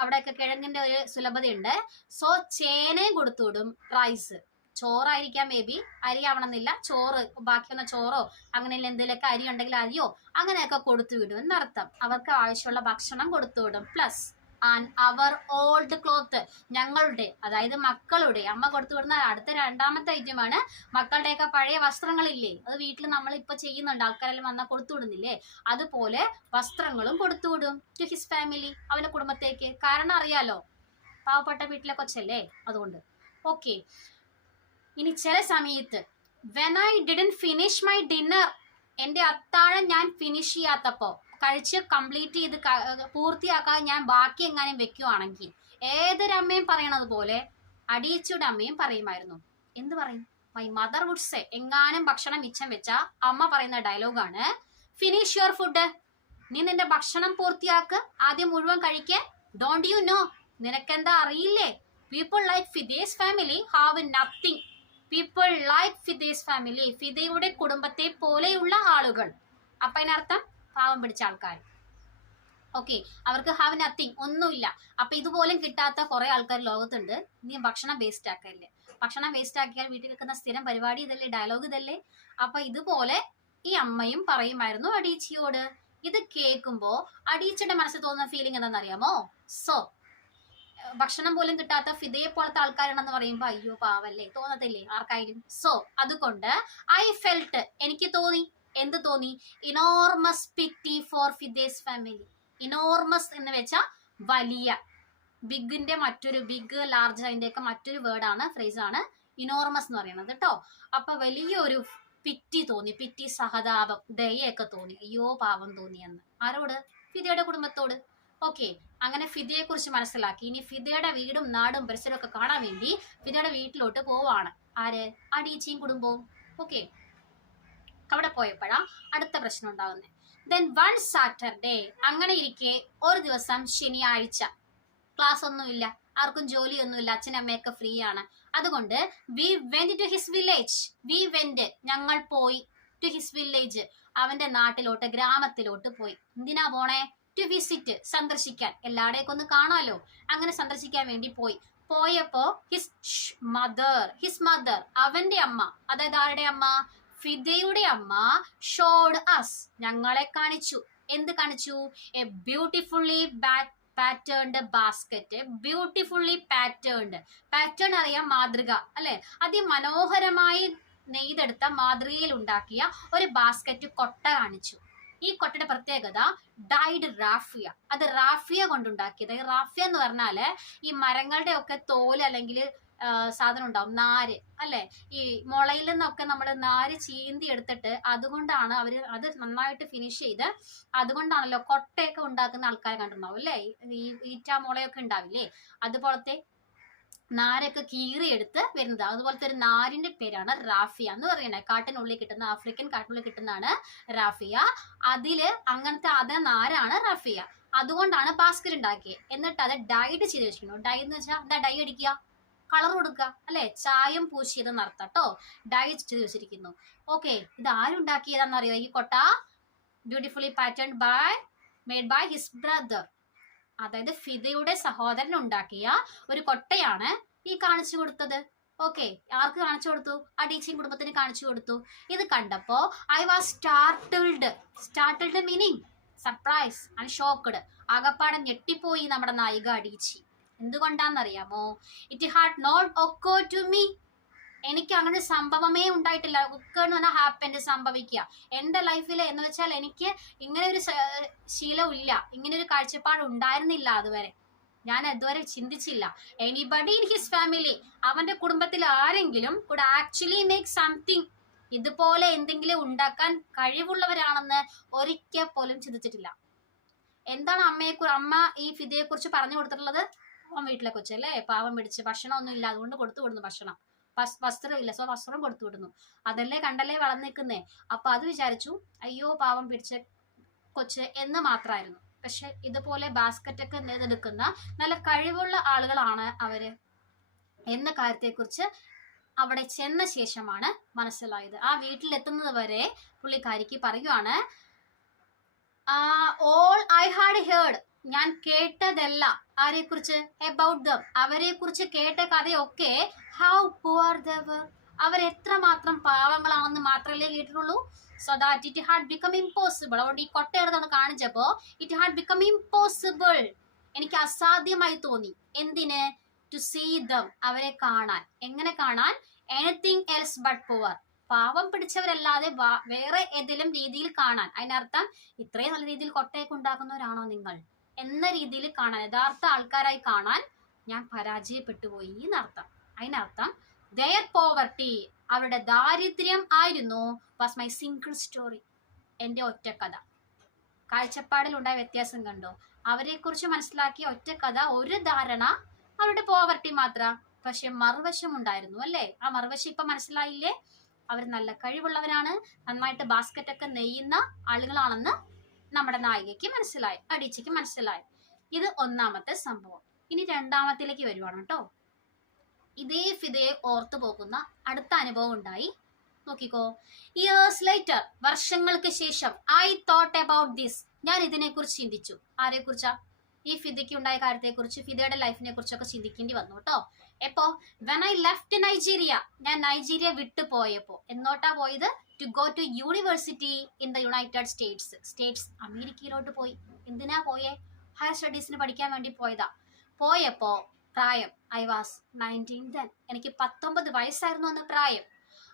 അവിടെയൊക്കെ കിഴങ്ങിന്റെ ഒരു സുലഭതയുണ്ട്. സോ ചേനയും കൊടുത്തുവിടും, റൈസ്. ചോറായിരിക്കാം, മേ ബി അരി ആവണമെന്നില്ല, ചോറ്, ബാക്കി വന്ന ചോറോ അങ്ങനെ എന്തെങ്കിലുമൊക്കെ അരി ഉണ്ടെങ്കിൽ അരിയോ അങ്ങനെയൊക്കെ കൊടുത്തു വിടും എന്നർത്ഥം. അവർക്ക് ആവശ്യമുള്ള ഭക്ഷണം കൊടുത്തു വിടും. Plus and our old cloth, ഞങ്ങളുടെ, അതായത് മക്കളുടെ, അമ്മ കൊടുത്തു വിടുന്ന അടുത്ത രണ്ടാമത്തെ ഐറ്റമാണ് മക്കളുടെയൊക്കെ പഴയ വസ്ത്രങ്ങളില്ലേ, അത് വീട്ടിൽ നമ്മൾ ഇപ്പൊ ചെയ്യുന്നുണ്ട്, ആൾക്കാരെല്ലാം വന്നാൽ കൊടുത്തു വിടുന്നില്ലേ, അതുപോലെ വസ്ത്രങ്ങളും കൊടുത്തു വിടും ടു ഹിസ് ഫാമിലി, അവന്റെ കുടുംബത്തേക്ക്. കാരണം അറിയാലോ, പാവപ്പെട്ട വീട്ടിലെ കൊച്ചല്ലേ, അതുകൊണ്ട്. ഓക്കെ, ഇനി ചില സമയത്ത് when I didn't finish my dinner, എൻ്റെ അത്താഴം ഞാൻ ഫിനിഷ് ചെയ്യാത്തപ്പോൾ, കഴിച്ച് കംപ്ലീറ്റ് ചെയ്ത് പൂർത്തിയാക്കാൻ ഞാൻ ബാക്കി എങ്ങാനും വെക്കുവാണെങ്കിൽ, ഏതൊരമ്മയും പറയണത് പോലെ അടിയിച്ചയുടെ അമ്മയും പറയുമായിരുന്നു. എന്ത് പറയും? മൈ മദർ വുഡ് സേ, എങ്ങാനും ഭക്ഷണം മിച്ചം വെച്ച അമ്മ പറയുന്ന ഡയലോഗാണ്, ഫിനിഷ് യുവർ ഫുഡ്, നീ നിന്റെ ഭക്ഷണം പൂർത്തിയാക്ക്, ആദ്യം മുഴുവൻ കഴിക്കേ. ഡോണ്ട് യു നോ, നിനക്കെന്താ അറിയില്ലേ, people like Fide's family have nothing. People like Fide's family, ഫിദയുടെ കുടുംബത്തെ പോലെയുള്ള ആളുകൾ. അപ്പൊ അതിനർത്ഥം പാവം പിടിച്ച ആൾക്കാർ. ഓക്കെ, അവർക്ക് ഹാവ് നത്തിങ്, ഒന്നുമില്ല. അപ്പൊ ഇതുപോലും കിട്ടാത്ത കുറെ ആൾക്കാർ ലോകത്തുണ്ട്. നീ ഭക്ഷണം വേസ്റ്റ് ആക്കല്ലേ, ഭക്ഷണം വേസ്റ്റ് ആക്കിയാൽ വീട്ടിൽ വെക്കുന്ന സ്ഥിരം പരിപാടി ഇതല്ലേ, ഡയലോഗ് ഇതല്ലേ. അപ്പൊ ഇതുപോലെ ഈ അമ്മയും പറയുമായിരുന്നു അടീച്ചിയോട്. ഇത് കേൾക്കുമ്പോ അടീച്ചയുടെ മനസ്സിൽ തോന്നുന്ന ഫീലിംഗ് എന്താണെന്നറിയാമോ? സോ ഭക്ഷണം പോലും കിട്ടാത്ത ഫിദയെ പോലത്തെ ആൾക്കാരാണെന്ന് പറയുമ്പോ അയ്യോ പാവല്ലേ, തോന്നത്തില്ലേ ആർക്കായാലും. സോ അതുകൊണ്ട് ഐ ഫെൽറ്റ്, എനിക്ക് തോന്നി. എന്ത് തോന്നി? Enormous pity for Fide's family. Enormous എന്ന് വെച്ചാൽ വലിയ, ബിഗിന്റെ മറ്റൊരു, ബിഗ് ലാർജ് അതിന്റെ ഒക്കെ മറ്റൊരു വേർഡാണ്, ഫ്രേസാണ് ഇനോർമസ് എന്ന് പറയുന്നത് കേട്ടോ. അപ്പൊ വലിയൊരു പിറ്റി തോന്നി, പിറ്റി സഹതാപം, ദയൊക്കെ തോന്നി, അയ്യോ പാവം തോന്നിയെന്ന്. ആരോട്? ഫിദയുടെ കുടുംബത്തോട്. ഓക്കെ, അങ്ങനെ ഫിദയെ കുറിച്ച് മനസ്സിലാക്കി. ഇനി ഫിദയുടെ വീടും നാടും പരിസരവും ഒക്കെ കാണാൻ വേണ്ടി ഫിദയുടെ വീട്ടിലോട്ട് പോവാണ്. ആര്? അടീച്ചിയും കുടുംബവും. ഓക്കെ, അവിടെ പോയപ്പോഴാ അടുത്ത പ്രശ്നം ഉണ്ടാകുന്നത്. ദെൻ വൺ സാറ്റർഡേ, അങ്ങനെ ഇരിക്കെ ഒരു ദിവസം ശനിയാഴ്ച, ക്ലാസ് ഒന്നുമില്ല, ആർക്കും ജോലിയൊന്നുമില്ല, അച്ഛനും അമ്മയൊക്കെ ഫ്രീ ആണ്. അതുകൊണ്ട് we went to his village. We went, ഞങ്ങൾ പോയി, ടു ഹിസ് വില്ലേജ്, അവന്റെ നാട്ടിലോട്ട്, ഗ്രാമത്തിലോട്ട് പോയി. എന്തിനാ പോണേ? ടു വിസിറ്റ്, സന്ദർശിക്കാൻ, എല്ലാവരെയൊക്കെ ഒന്ന് കാണാലോ, അങ്ങനെ സന്ദർശിക്കാൻ വേണ്ടി പോയി. പോയപ്പോ ഹിസ് മദർ, അവന്റെ അമ്മ, അതായത് ആരുടെ അമ്മ? ഫിദയുടെ അമ്മ, ഷോഡ് അസ്, ഞങ്ങളെ കാണിച്ചു. എന്ത് കാണിച്ചു? A beautifully patterned basket. Beautifully patterned, pattern അറിയാം, മാതൃക അല്ലെ, അതിമനോഹരമായി നെയ്തെടുത്ത മാതൃകയിൽ ഉണ്ടാക്കിയ ഒരു ബാസ്ക്കറ്റ്, കൊട്ട കാണിച്ചു. ഈ കൊട്ടയുടെ പ്രത്യേകത ഡൈഡ് റാഫിയ, അത് റാഫിയ കൊണ്ടുണ്ടാക്കിയത്. റാഫിയ എന്ന് പറഞ്ഞാല് ഈ മരങ്ങളുടെ ഒക്കെ തോല് അല്ലെങ്കിൽ സാധനം ഉണ്ടാവും, നാര് അല്ലെ, ഈ മുളയിൽ നിന്നൊക്കെ നമ്മൾ നാര് ചീന്തി എടുത്തിട്ട് അതുകൊണ്ടാണ് അവര് അത് നന്നായിട്ട് ഫിനിഷ് ചെയ്ത്, അതുകൊണ്ടാണല്ലോ കൊട്ടയൊക്കെ ഉണ്ടാക്കുന്ന ആൾക്കാരെ കണ്ടിട്ടുണ്ടാവും അല്ലേ, ഈ ഈറ്റ മുളയൊക്കെ ഉണ്ടാവില്ലേ, അതുപോലത്തെ നാരൊക്കെ കീറിയെടുത്ത് വരുന്നത്. അതുപോലത്തെ ഒരു നാരിന്റെ പേരാണ് റാഫിയ എന്ന് പറയുന്നത്. കാട്ടിനുള്ളിൽ കിട്ടുന്ന, ആഫ്രിക്കൻ കാട്ടിനുള്ളിൽ കിട്ടുന്നതാണ് റാഫിയ. അതില് അങ്ങനത്തെ അതേ നാരാണ് റാഫിയ. അതുകൊണ്ടാണ് ബാസ്ക്കറ്റ് ഉണ്ടാക്കിയത്. എന്നിട്ട് അത് ഡൈഡ് ചെയ്ത് വെച്ചിരിക്കുന്നു. ഡൈ എന്ന് വെച്ചാൽ എന്താ? ഡൈ അടിക്കുക, കളർ കൊടുക്കുക അല്ലെ, ചായം പൂശിയതെന്ന് അർത്ഥം കേട്ടോ. ഡൈ ചെയ്ത് വെച്ചിരിക്കുന്നു. ഓക്കെ, ഇത് ആരുണ്ടാക്കിയതാണെന്നറിയോ ഈ കൊട്ട? Beautifully patterned made by his brother, അതായത് ഫിദയുടെ സഹോദരൻ ഉണ്ടാക്കിയ ഒരു കൊട്ടയാണ് ഈ കാണിച്ചു കൊടുത്തത്. ഓക്കെ, ആർക്ക് കാണിച്ചു കൊടുത്തു? അടീച്ചിയും കുടുംബത്തിന് കാണിച്ചു കൊടുത്തു. ഇത് കണ്ടപ്പോ I was startled meaning surprise and shocked. ആകപ്പാടെ ഞെട്ടിപ്പോയി നമ്മുടെ നായിക അടീച്ചി. എന്തുകൊണ്ടാണെന്നറിയാമോ? It had not occurred to me, എനിക്ക് അങ്ങനെ സംഭവമേ ഉണ്ടായിട്ടില്ല. ഒക്കെ എന്ന് പറഞ്ഞാൽ ഹാപ്പൻഡ്, സംഭവിക്കുക. എൻ്റെ ലൈഫിൽ എന്ന് വെച്ചാൽ എനിക്ക് ഇങ്ങനെ ഒരു ശീലമില്ല, ഇങ്ങനെ ഒരു കാഴ്ചപ്പാട് ഉണ്ടായിരുന്നില്ല അതുവരെ, ഞാൻ അതുവരെ ചിന്തിച്ചില്ല. എനിബഡി ഇൻ ഹിസ് ഫാമിലി, അവന്റെ കുടുംബത്തിൽ ആരെങ്കിലും കുഡ് ആക്ച്വലി മേക്ക് സംതിങ്, ഇതുപോലെ എന്തെങ്കിലും ഉണ്ടാക്കാൻ കഴിവുള്ളവരാണെന്ന് ഒരിക്കൽ പോലും ചിന്തിച്ചിട്ടില്ല. എന്താണ് അമ്മ ഈ ഫിദയെ കുറിച്ച് പറഞ്ഞു കൊടുത്തിട്ടുള്ളത്? അവൻ വീട്ടിലെ കൊച്ചല്ലേ, പാവം പിടിച്ച്, ഭക്ഷണമൊന്നും ഇല്ല, അതുകൊണ്ട് കൊടുത്തു വിടുന്നു ഭക്ഷണം. വസ്ത്രമില്ല, സോ വസ്ത്രം കൊടുത്തു വിടുന്നു. അതല്ലേ കണ്ടല്ലേ വളർന്നിരിക്കുന്നേ. അപ്പൊ അത് വിചാരിച്ചു അയ്യോ പാവം പിടിച്ച കൊച്ച് എന്ന് മാത്രമായിരുന്നു. പക്ഷെ ഇതുപോലെ ബാസ്ക്കറ്റ് ഒക്കെ നെയ്തെടുക്കുന്ന നല്ല കഴിവുള്ള ആളുകളാണ് അവര് എന്ന കാര്യത്തെക്കുറിച്ച് അവിടെ ചെന്ന ശേഷമാണ് മനസ്സിലായത്. ആ വീട്ടിലെത്തുന്നത് വരെ പുള്ളിക്കാരിക്ക് പറയുവാണ്, ഓൾ ഐ ഹാഡ് ഹേർഡ്, ഞാൻ കേട്ടതല്ല. ആരെ കുറിച്ച്? അബൌട്ട് ദം, അവരെ കുറിച്ച് കേട്ട കഥയൊക്കെ ഹൗ പുവർ ദേ വർ, അവർ എത്രമാത്രം പാവങ്ങളാണെന്ന് മാത്രമല്ലേ കേട്ടിട്ടുള്ളൂ. So that it had become impossible. അതുകൊണ്ട് ഈ കൊട്ടയെടുത്താണ് കാണിച്ചപ്പോ ഇറ്റ് ഹാഡ് ബിക്കം ഇമ്പോസിബിൾ, എനിക്ക് അസാധ്യമായി തോന്നി. എന്തിന്? ടു സീ ദം, അവരെ കാണാൻ. എങ്ങനെ കാണാൻ? എനിത്തിങ് എൽസ് ബട്ട് പുവർ, പാവം പിടിച്ചവരല്ലാതെ വേറെ ഏതെങ്കിലും രീതിയിൽ കാണാൻ. അതിനർത്ഥം ഇത്രയും നല്ല രീതിയിൽ കൊട്ടയൊക്കെ ഉണ്ടാക്കുന്നവരാണോ നിങ്ങൾ എന്ന രീതിയിൽ കാണാൻ, യഥാർത്ഥ ആൾക്കാരായി കാണാൻ ഞാൻ പരാജയപ്പെട്ടു പോയി എന്നർത്ഥം. അതിനർത്ഥം their poverty, അവരുടെ ദാരിദ്ര്യം ആയിരുന്നു വാസ് മൈ സിംഗിൾ സ്റ്റോറി, എൻ്റെ ഒറ്റ കഥ. കാഴ്ചപ്പാടിലുണ്ടായ വ്യത്യാസം കണ്ടോ? അവരെ കുറിച്ച് മനസ്സിലാക്കിയ ഒറ്റ കഥ, ഒരു ധാരണ അവരുടെ പോവർട്ടി മാത്രം. പക്ഷെ മറുവശം ഉണ്ടായിരുന്നു അല്ലേ? ആ മറുവശം ഇപ്പൊ മനസ്സിലായില്ലേ? അവർ നല്ല കഴിവുള്ളവരാണ്, നന്നായിട്ട് ബാസ്ക്കറ്റ് ഒക്കെ നെയ്യുന്ന ആളുകളാണെന്ന് നമ്മുടെ നായികയ്ക്ക് മനസ്സിലായി, അടീച്ചയ്ക്ക് മനസ്സിലായി. ഇത് ഒന്നാമത്തെ സംഭവം. ഇനി രണ്ടാമത്തിലേക്ക് വരുവാണ് കേട്ടോ. ഇതേ ഫിദയെ ഓർത്തു പോകുന്ന അടുത്ത അനുഭവം ഉണ്ടായി. നോക്കിക്കോ. ഇയേഴ്സ് ലേറ്റർ, വർഷങ്ങൾക്ക് ശേഷം, ഐ തോട്ട് അബൌട്ട് ദിസ്, ഞാൻ ഇതിനെ കുറിച്ച് ചിന്തിച്ചു. ആരെ കുറിച്ചാ? ഈ ഫിദയ്ക്ക് ഉണ്ടായ കാര്യത്തെ കുറിച്ച്, ഫിദയുടെ ലൈഫിനെ കുറിച്ചൊക്കെ ചിന്തിക്കേണ്ടി വന്നു കേട്ടോ. എപ്പോ? വെൻ ഐ ലെഫ്റ്റ് നൈജീരിയ, ഞാൻ നൈജീരിയ വിട്ടു പോയപ്പോ. എന്നോട്ടാ പോയത്? To go to university in the United States, അമേരിക്കയിലോട്ട് പോയി. എന്തിനാ പോയേ? ഹയർ സ്റ്റഡീസിന് പഠിക്കാൻ വേണ്ടി പോയതാ. പോയപ്പോ പ്രായം, ഐ വാസ് 19 then, എനിക്ക് 19 വയസ്സായിരുന്നു അന്ന് പ്രായം.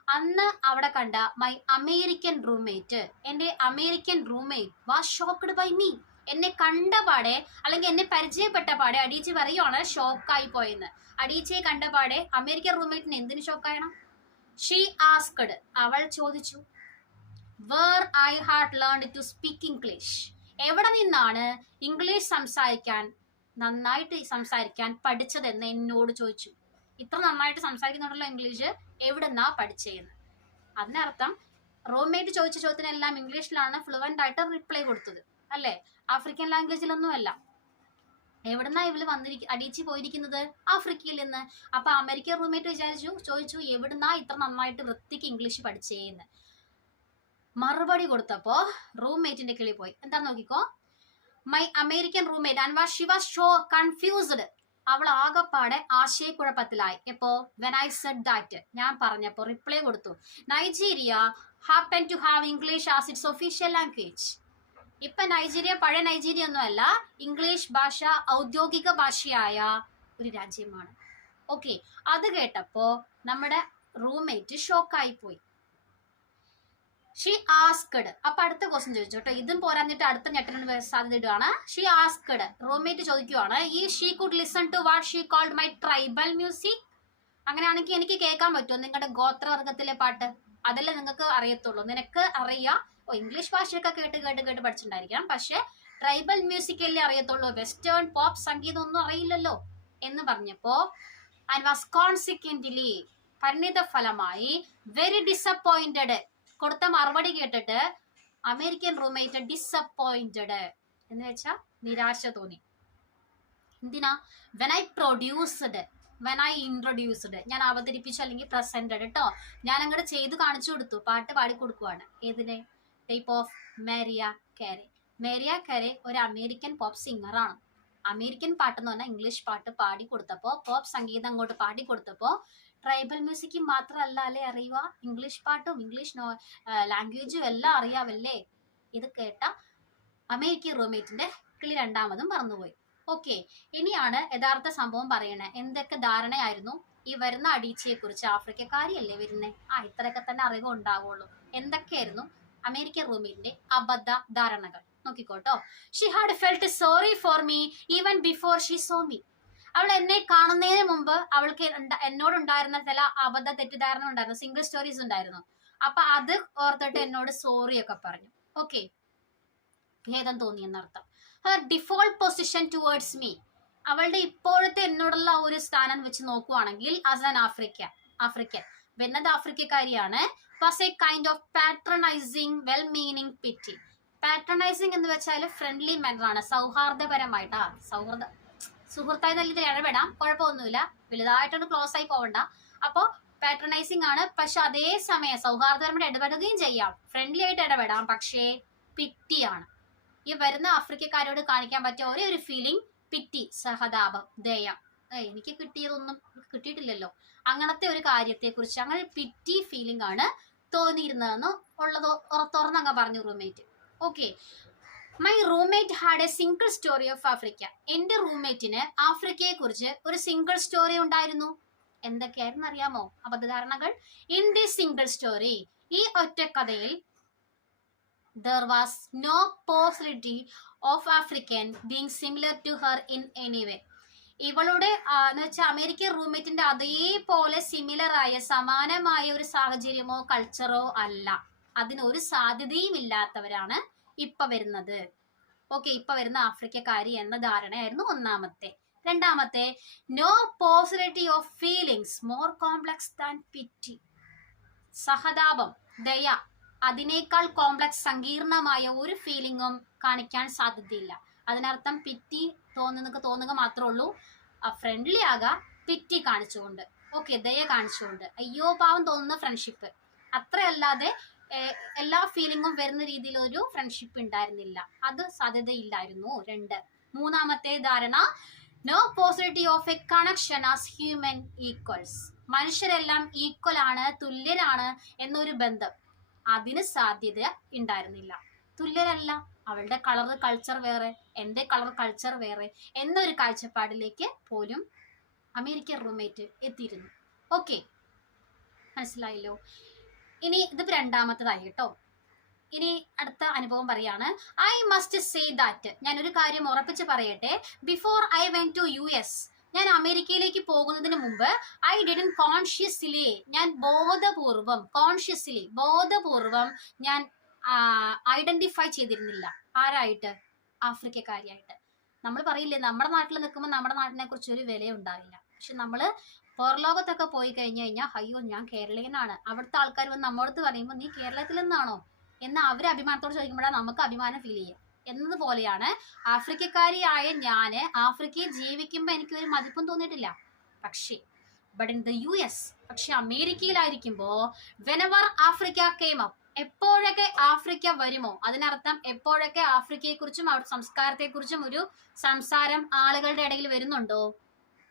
അന്ന് അവിടെ കണ്ട മൈ അമേരിക്കൻ റൂംമേറ്റ്, എൻ്റെ American roommate was shocked by me, എന്നെ കണ്ട പാടെ അല്ലെങ്കിൽ എന്നെ പരിചയപ്പെട്ട പാടെ അടീച്ചി പറയുവാണ് ഷോക്കായി പോയെന്ന്. അടീച്ചയെ കണ്ട പാടെ അമേരിക്കൻ റൂംമേറ്റിന് എന്തിനു ഷോക്കായണം? ഷീ ആസ്ക്ഡ്, അവൾ ചോദിച്ചു, where I had learned to speak English, എവിടെ നിന്നാണ് ഇംഗ്ലീഷ് നന്നായിട്ട് സംസാരിക്കാൻ പഠിച്ചതെന്ന് എന്നോട് ചോദിച്ചു. ഇത്ര നന്നായിട്ട് സംസാരിക്കുന്നുണ്ടല്ലോ ഇംഗ്ലീഷ്, എവിടെന്നാ പഠിച്ചതെന്ന്. അതിനർത്ഥം റൂംമേറ്റ് ചോദിച്ച ചോദ്യത്തിനെല്ലാം ഇംഗ്ലീഷിലാണ് ഫ്ലുവൻ്റ് ആയിട്ട് റിപ്ലൈ കൊടുത്തത് അല്ലേ? ആഫ്രിക്കൻ ലാംഗ്വേജിലൊന്നും അല്ല. എവിടെന്നാ ഇവള് അടിച്ചു പോയിരിക്കുന്നത്? ആഫ്രിക്കയിൽ നിന്ന്. അപ്പൊ അമേരിക്കൻ റൂംമേറ്റ് ചോദിച്ചു എവിടുന്നാ ഇത്ര നന്നായിട്ട് വൃത്തിക്ക് ഇംഗ്ലീഷ് പഠിച്ചേന്ന്. മറുപടി കൊടുത്തപ്പോ റൂംമേറ്റിന്റെ കിളി പോയി. എന്താ നോക്കിക്കോ. My American roommate and she was so confused, അവൾ ആകെപ്പാടെ ആശയക്കുഴപ്പത്തിലായി. എപ്പോ? വെൻ ഐ സെഡ് ദാറ്റ്, ഞാൻ പറഞ്ഞപ്പോ റിപ്ലൈ കൊടുത്തു, Nigeria happen to have English as its official language. ഇപ്പൊ നൈജീരിയ പഴയ നൈജീരിയ ഒന്നും അല്ല, ഇംഗ്ലീഷ് ഭാഷ ഔദ്യോഗിക ഭാഷയായ ഒരു രാജ്യമാണ്. ഓക്കെ, അത് കേട്ടപ്പോ നമ്മുടെ റൂംമേറ്റ് ഷോക്കായി പോയി. ഷീ ആസ്ക്ഡ്, അപ്പൊ അടുത്ത ക്വസ്റ്റ്യൻ ചോദിച്ചു കേട്ടോ. ഇതും പോരാഞ്ഞിട്ട് അടുത്ത ഞെട്ടലിന് സാധ്യത ഇടുകയാണ്. ഷീ ആസ്ക്ഡ്, റൂംമേറ്റ് ചോദിക്കുവാണ്, ഈ she could listen to what she called my tribal music, അങ്ങനെയാണെങ്കിൽ എനിക്ക് കേൾക്കാൻ പറ്റുമോ നിങ്ങളുടെ ഗോത്രവർഗത്തിലെ പാട്ട്? അതല്ലേ നിങ്ങൾക്ക് അറിയത്തുള്ളൂ. നിനക്ക് അറിയാം, ഇംഗ്ലീഷ് ഭാഷയൊക്കെ കേട്ട് പഠിച്ചിട്ടുണ്ടായിരിക്കാം, പക്ഷെ ട്രൈബൽ മ്യൂസിക് അല്ലേ അറിയത്തുള്ളൂ, വെസ്റ്റേൺ പോപ്പ് സംഗീതം ഒന്നും അറിയില്ലല്ലോ എന്ന് പറഞ്ഞപ്പോ ആൻഡ് വാസ് കോൺസിക്വന്റ്ലി, പരിണിത ഫലമായി വെരി ഡിസപ്പോയിന്റഡ്, കൊടുത്ത മറുപടി കേട്ടിട്ട് അമേരിക്കൻ റൂംമേറ്റ് ഡിസപ്പോയിന്റഡ് എന്ന് വെച്ചാൽ നിരാശ തോന്നി. എന്തിനാ? വെൻ ഐ ഇൻട്രൊഡ്യൂസ്ഡ്, ഞാൻ അവതരിപ്പിച്ചു അല്ലെങ്കിൽ പ്രസന്റഡ് കേട്ടോ, ഞാൻ അങ്ങോട്ട് ചെയ്ത് കാണിച്ചു കൊടുത്തു, പാട്ട് പാടി കൊടുക്കുവാണ്. ഏതിനെ? Type of മേരിയ കാരെ. മേരിയ കാരെ ഒരു അമേരിക്കൻ പോപ്പ് സിംഗറാണ്. അമേരിക്കൻ പാട്ടെന്ന് പറഞ്ഞാൽ ഇംഗ്ലീഷ് പാട്ട് പാടി കൊടുത്തപ്പോൾ, പോപ്പ് സംഗീതം അങ്ങോട്ട് പാടി കൊടുത്തപ്പോൾ ട്രൈബൽ മ്യൂസിക് മാത്രമല്ല അല്ലേ അറിയുക, ഇംഗ്ലീഷ് പാട്ടും ഇംഗ്ലീഷ് ലാംഗ്വേജും എല്ലാം അറിയാവല്ലേ. ഇത് കേട്ട അമേരിക്കൻ റൂംമേറ്റിന്റെ കിളി രണ്ടാമതും പറന്നുപോയി. ഓക്കെ, ഇനിയാണ് യഥാർത്ഥ സംഭവം പറയണേ. എന്തൊക്കെ ധാരണയായിരുന്നു ഈ വരുന്ന അടീച്ചയെ കുറിച്ച്? ആഫ്രിക്കക്കാരിയല്ലേ വരുന്നേ, ഇത്രയൊക്കെ തന്നെ അറിവ് ഉണ്ടാവുള്ളൂ. എന്തൊക്കെയായിരുന്നു അമേരിക്കൻ റൂമിന്റെ അബദ്ധ ധാരണകൾ? നോക്കിക്കോട്ടോ. She had felt sorry for me even before she saw me. അവൾ എന്നെ കാണുന്നതിന് മുമ്പ് അവൾക്ക് എന്നോടുണ്ടായിരുന്ന ചില അബദ്ധ തെറ്റിദ്ധാരണ ഉണ്ടായിരുന്നു, സിംഗിൾ സ്റ്റോറീസ് ഉണ്ടായിരുന്നു. അപ്പൊ അത് ഓർത്തിട്ട് എന്നോട് സോറി ഒക്കെ പറഞ്ഞു. ഓക്കെ, ഭേദം തോന്നി എന്നർത്ഥം. Her default position towards me, അവളുടെ ഇപ്പോഴത്തെ എന്നോടുള്ള ഒരു സ്ഥാനം വെച്ച് നോക്കുവാണെങ്കിൽ ആസ് ആൻ ആഫ്രിക്കൻ വെന്നത് ആഫ്രിക്കക്കാരിയാണ്. Was a kind of patronising well meaning pity. Patronising എന്ന് വെച്ചാൽ ഫ്രണ്ട്ലി മാനർ ആണ്, സൗഹാർദ്ദപരമായിട്ടാ. സുഹൃത്തായി നല്ല ഇതിൽ ഇടപെടാം, കുഴപ്പമൊന്നുമില്ല, വലുതായിട്ടൊന്ന് ക്ലോസ് ആയി പോവണ്ട. അപ്പോൾ പാട്രണൈസിങ് ആണ്, പക്ഷെ അതേ സമയം സൗഹാർദ്ദപരമായിട്ട് ഇടപെടുകയും ചെയ്യാം, ഫ്രണ്ട്ലി ആയിട്ട് ഇടപെടാം, പക്ഷേ പിറ്റിയാണ്. ഈ വരുന്ന ആഫ്രിക്കക്കാരോട് കാണിക്കാൻ പറ്റിയ ഒരേ ഒരു ഫീലിംഗ് പിറ്റി, സഹതാപം, ദയ. എനിക്ക് കിട്ടിയതൊന്നും കിട്ടിയിട്ടില്ലല്ലോ, അങ്ങനത്തെ ഒരു കാര്യത്തെക്കുറിച്ച് അങ്ങനെ ഒരു പിറ്റി ഫീലിംഗ് ആണ് തോന്നിയിരുന്നതെന്ന് ഉള്ളത് തുറന്നങ്ങ് പറഞ്ഞു roommate. Okay, my roommate had A single story of Africa. എന്റെ റൂംമേറ്റിന് ആഫ്രിക്കയെ കുറിച്ച് ഒരു സിംഗിൾ സ്റ്റോറി ഉണ്ടായിരുന്നു. എന്തൊക്കെയായിരുന്നു അറിയാമോ അബദ്ധധാരണകൾ? ഇൻ ദി സിംഗിൾ സ്റ്റോറി, ഈ ഒറ്റ കഥയിൽ, there was no possibility of African being similar to her in any way. ഇവളുടെ എന്ന് വെച്ചാൽ അമേരിക്കൻ റൂംമേറ്റിന്റെ അതേപോലെ സിമിലർ ആയ സമാനമായ ഒരു സാഹചര്യമോ കൾച്ചറോ അല്ല, അതിനൊരു സാധ്യതയും ഇല്ലാത്തവരാണ് ഇപ്പൊ വരുന്നത്. ഓക്കെ, ഇപ്പൊ വരുന്ന ആഫ്രിക്കക്കാരി എന്ന ധാരണയായിരുന്നു ഒന്നാമത്തെ. രണ്ടാമത്തെ, no possibility of feelings more complex than pity. സഹതാപം, ദയ, അതിനേക്കാൾ കോംപ്ലക്സ് സങ്കീർണമായ ഒരു ഫീലിംഗും കാണിക്കാൻ സാധ്യതയില്ല. അതിനർത്ഥം പിറ്റി തോന്നുക മാത്രമേ ഉള്ളൂ. ഫ്രണ്ട്ലി ആകാം പിറ്റി കാണിച്ചുകൊണ്ട്, ഓക്കെ, ദയ കാണിച്ചുകൊണ്ട്, അയ്യോ പാവം തോന്നുന്ന ഫ്രണ്ട്ഷിപ്പ്, അത്രയല്ലാതെ എല്ലാ ഫീലിംഗും വരുന്ന രീതിയിലൊരു ഫ്രണ്ട്ഷിപ്പ് ഉണ്ടായിരുന്നില്ല, അത് സാധ്യതയില്ലായിരുന്നു. രണ്ട്. മൂന്നാമത്തെ ധാരണ, no possibility of a connection as human equals. മനുഷ്യരെല്ലാം ഈക്വൽ ആണ്, തുല്യരാണ് എന്നൊരു ബന്ധം, അതിന് സാധ്യത ഉണ്ടായിരുന്നില്ല. തുല്യരല്ല, അവളുടെ കളർ കൾച്ചർ വേറെ, എൻ്റെ കളർ കൾച്ചർ വേറെ എന്നൊരു കാഴ്ചപ്പാടിലേക്ക് പോലും അമേരിക്കൻ റൂംമേറ്റ് എത്തിയിരുന്നു. ഓക്കെ, മനസ്സിലായല്ലോ. ഇനി ഇതിപ്പോ രണ്ടാമത്തേതായി കേട്ടോ. ഇനി അടുത്ത അനുഭവം പറയാണ്. ഐ മസ്റ്റ് സേ ദാറ്റ്, ഞാൻ ഒരു കാര്യം ഉറപ്പിച്ച് പറയട്ടെ, before I went to US, ഞാൻ അമേരിക്കയിലേക്ക് പോകുന്നതിന് മുമ്പ്, ഐ ഡിഡന്റ് കോൺഷ്യസ്ലി, ഞാൻ ബോധപൂർവം ഞാൻ ഐഡന്റിഫൈ ചെയ്തിരുന്നില്ല. ആരായിട്ട്? ആഫ്രിക്കക്കാരിയായിട്ട്. നമ്മൾ പറയില്ലേ, നമ്മുടെ നാട്ടിൽ നിൽക്കുമ്പോൾ നമ്മുടെ നാട്ടിനെ കുറിച്ച് ഒരു വില ഉണ്ടാവില്ല. പക്ഷെ നമ്മള് പുറലോകത്തൊക്കെ പോയി കഴിഞ്ഞു കഴിഞ്ഞാൽ, അയ്യോ ഞാൻ കേരളീയനാണ്, അവിടുത്തെ ആൾക്കാർ വന്ന് നമ്മളടുത്ത് പറയുമ്പോൾ നീ കേരളത്തിൽ നിന്നാണോ എന്ന് അവർ അഭിമാനത്തോട് ചോദിക്കുമ്പോഴാണ് നമുക്ക് അഭിമാനം ഫീൽ ചെയ്യുക. എന്നതുപോലെയാണ് ആഫ്രിക്കക്കാരിയായ ഞാന് ആഫ്രിക്കയിൽ ജീവിക്കുമ്പോൾ എനിക്ക് ഒരു മതിപ്പും തോന്നിയിട്ടില്ല. പക്ഷേ ബട്ട് ഇൻ ദ US, പക്ഷെ അമേരിക്കയിലായിരിക്കുമ്പോ വെനെവർ ആഫ്രിക്ക കേം അപ്പ്, എപ്പോഴൊക്കെ ആഫ്രിക്ക വരുമോ, അതിനർത്ഥം എപ്പോഴൊക്കെ ആഫ്രിക്കയെ കുറിച്ചും അവരുടെ സംസ്കാരത്തെ കുറിച്ചും ഒരു സംസാരം ആളുകളുടെ ഇടയിൽ വരുന്നുണ്ടോ,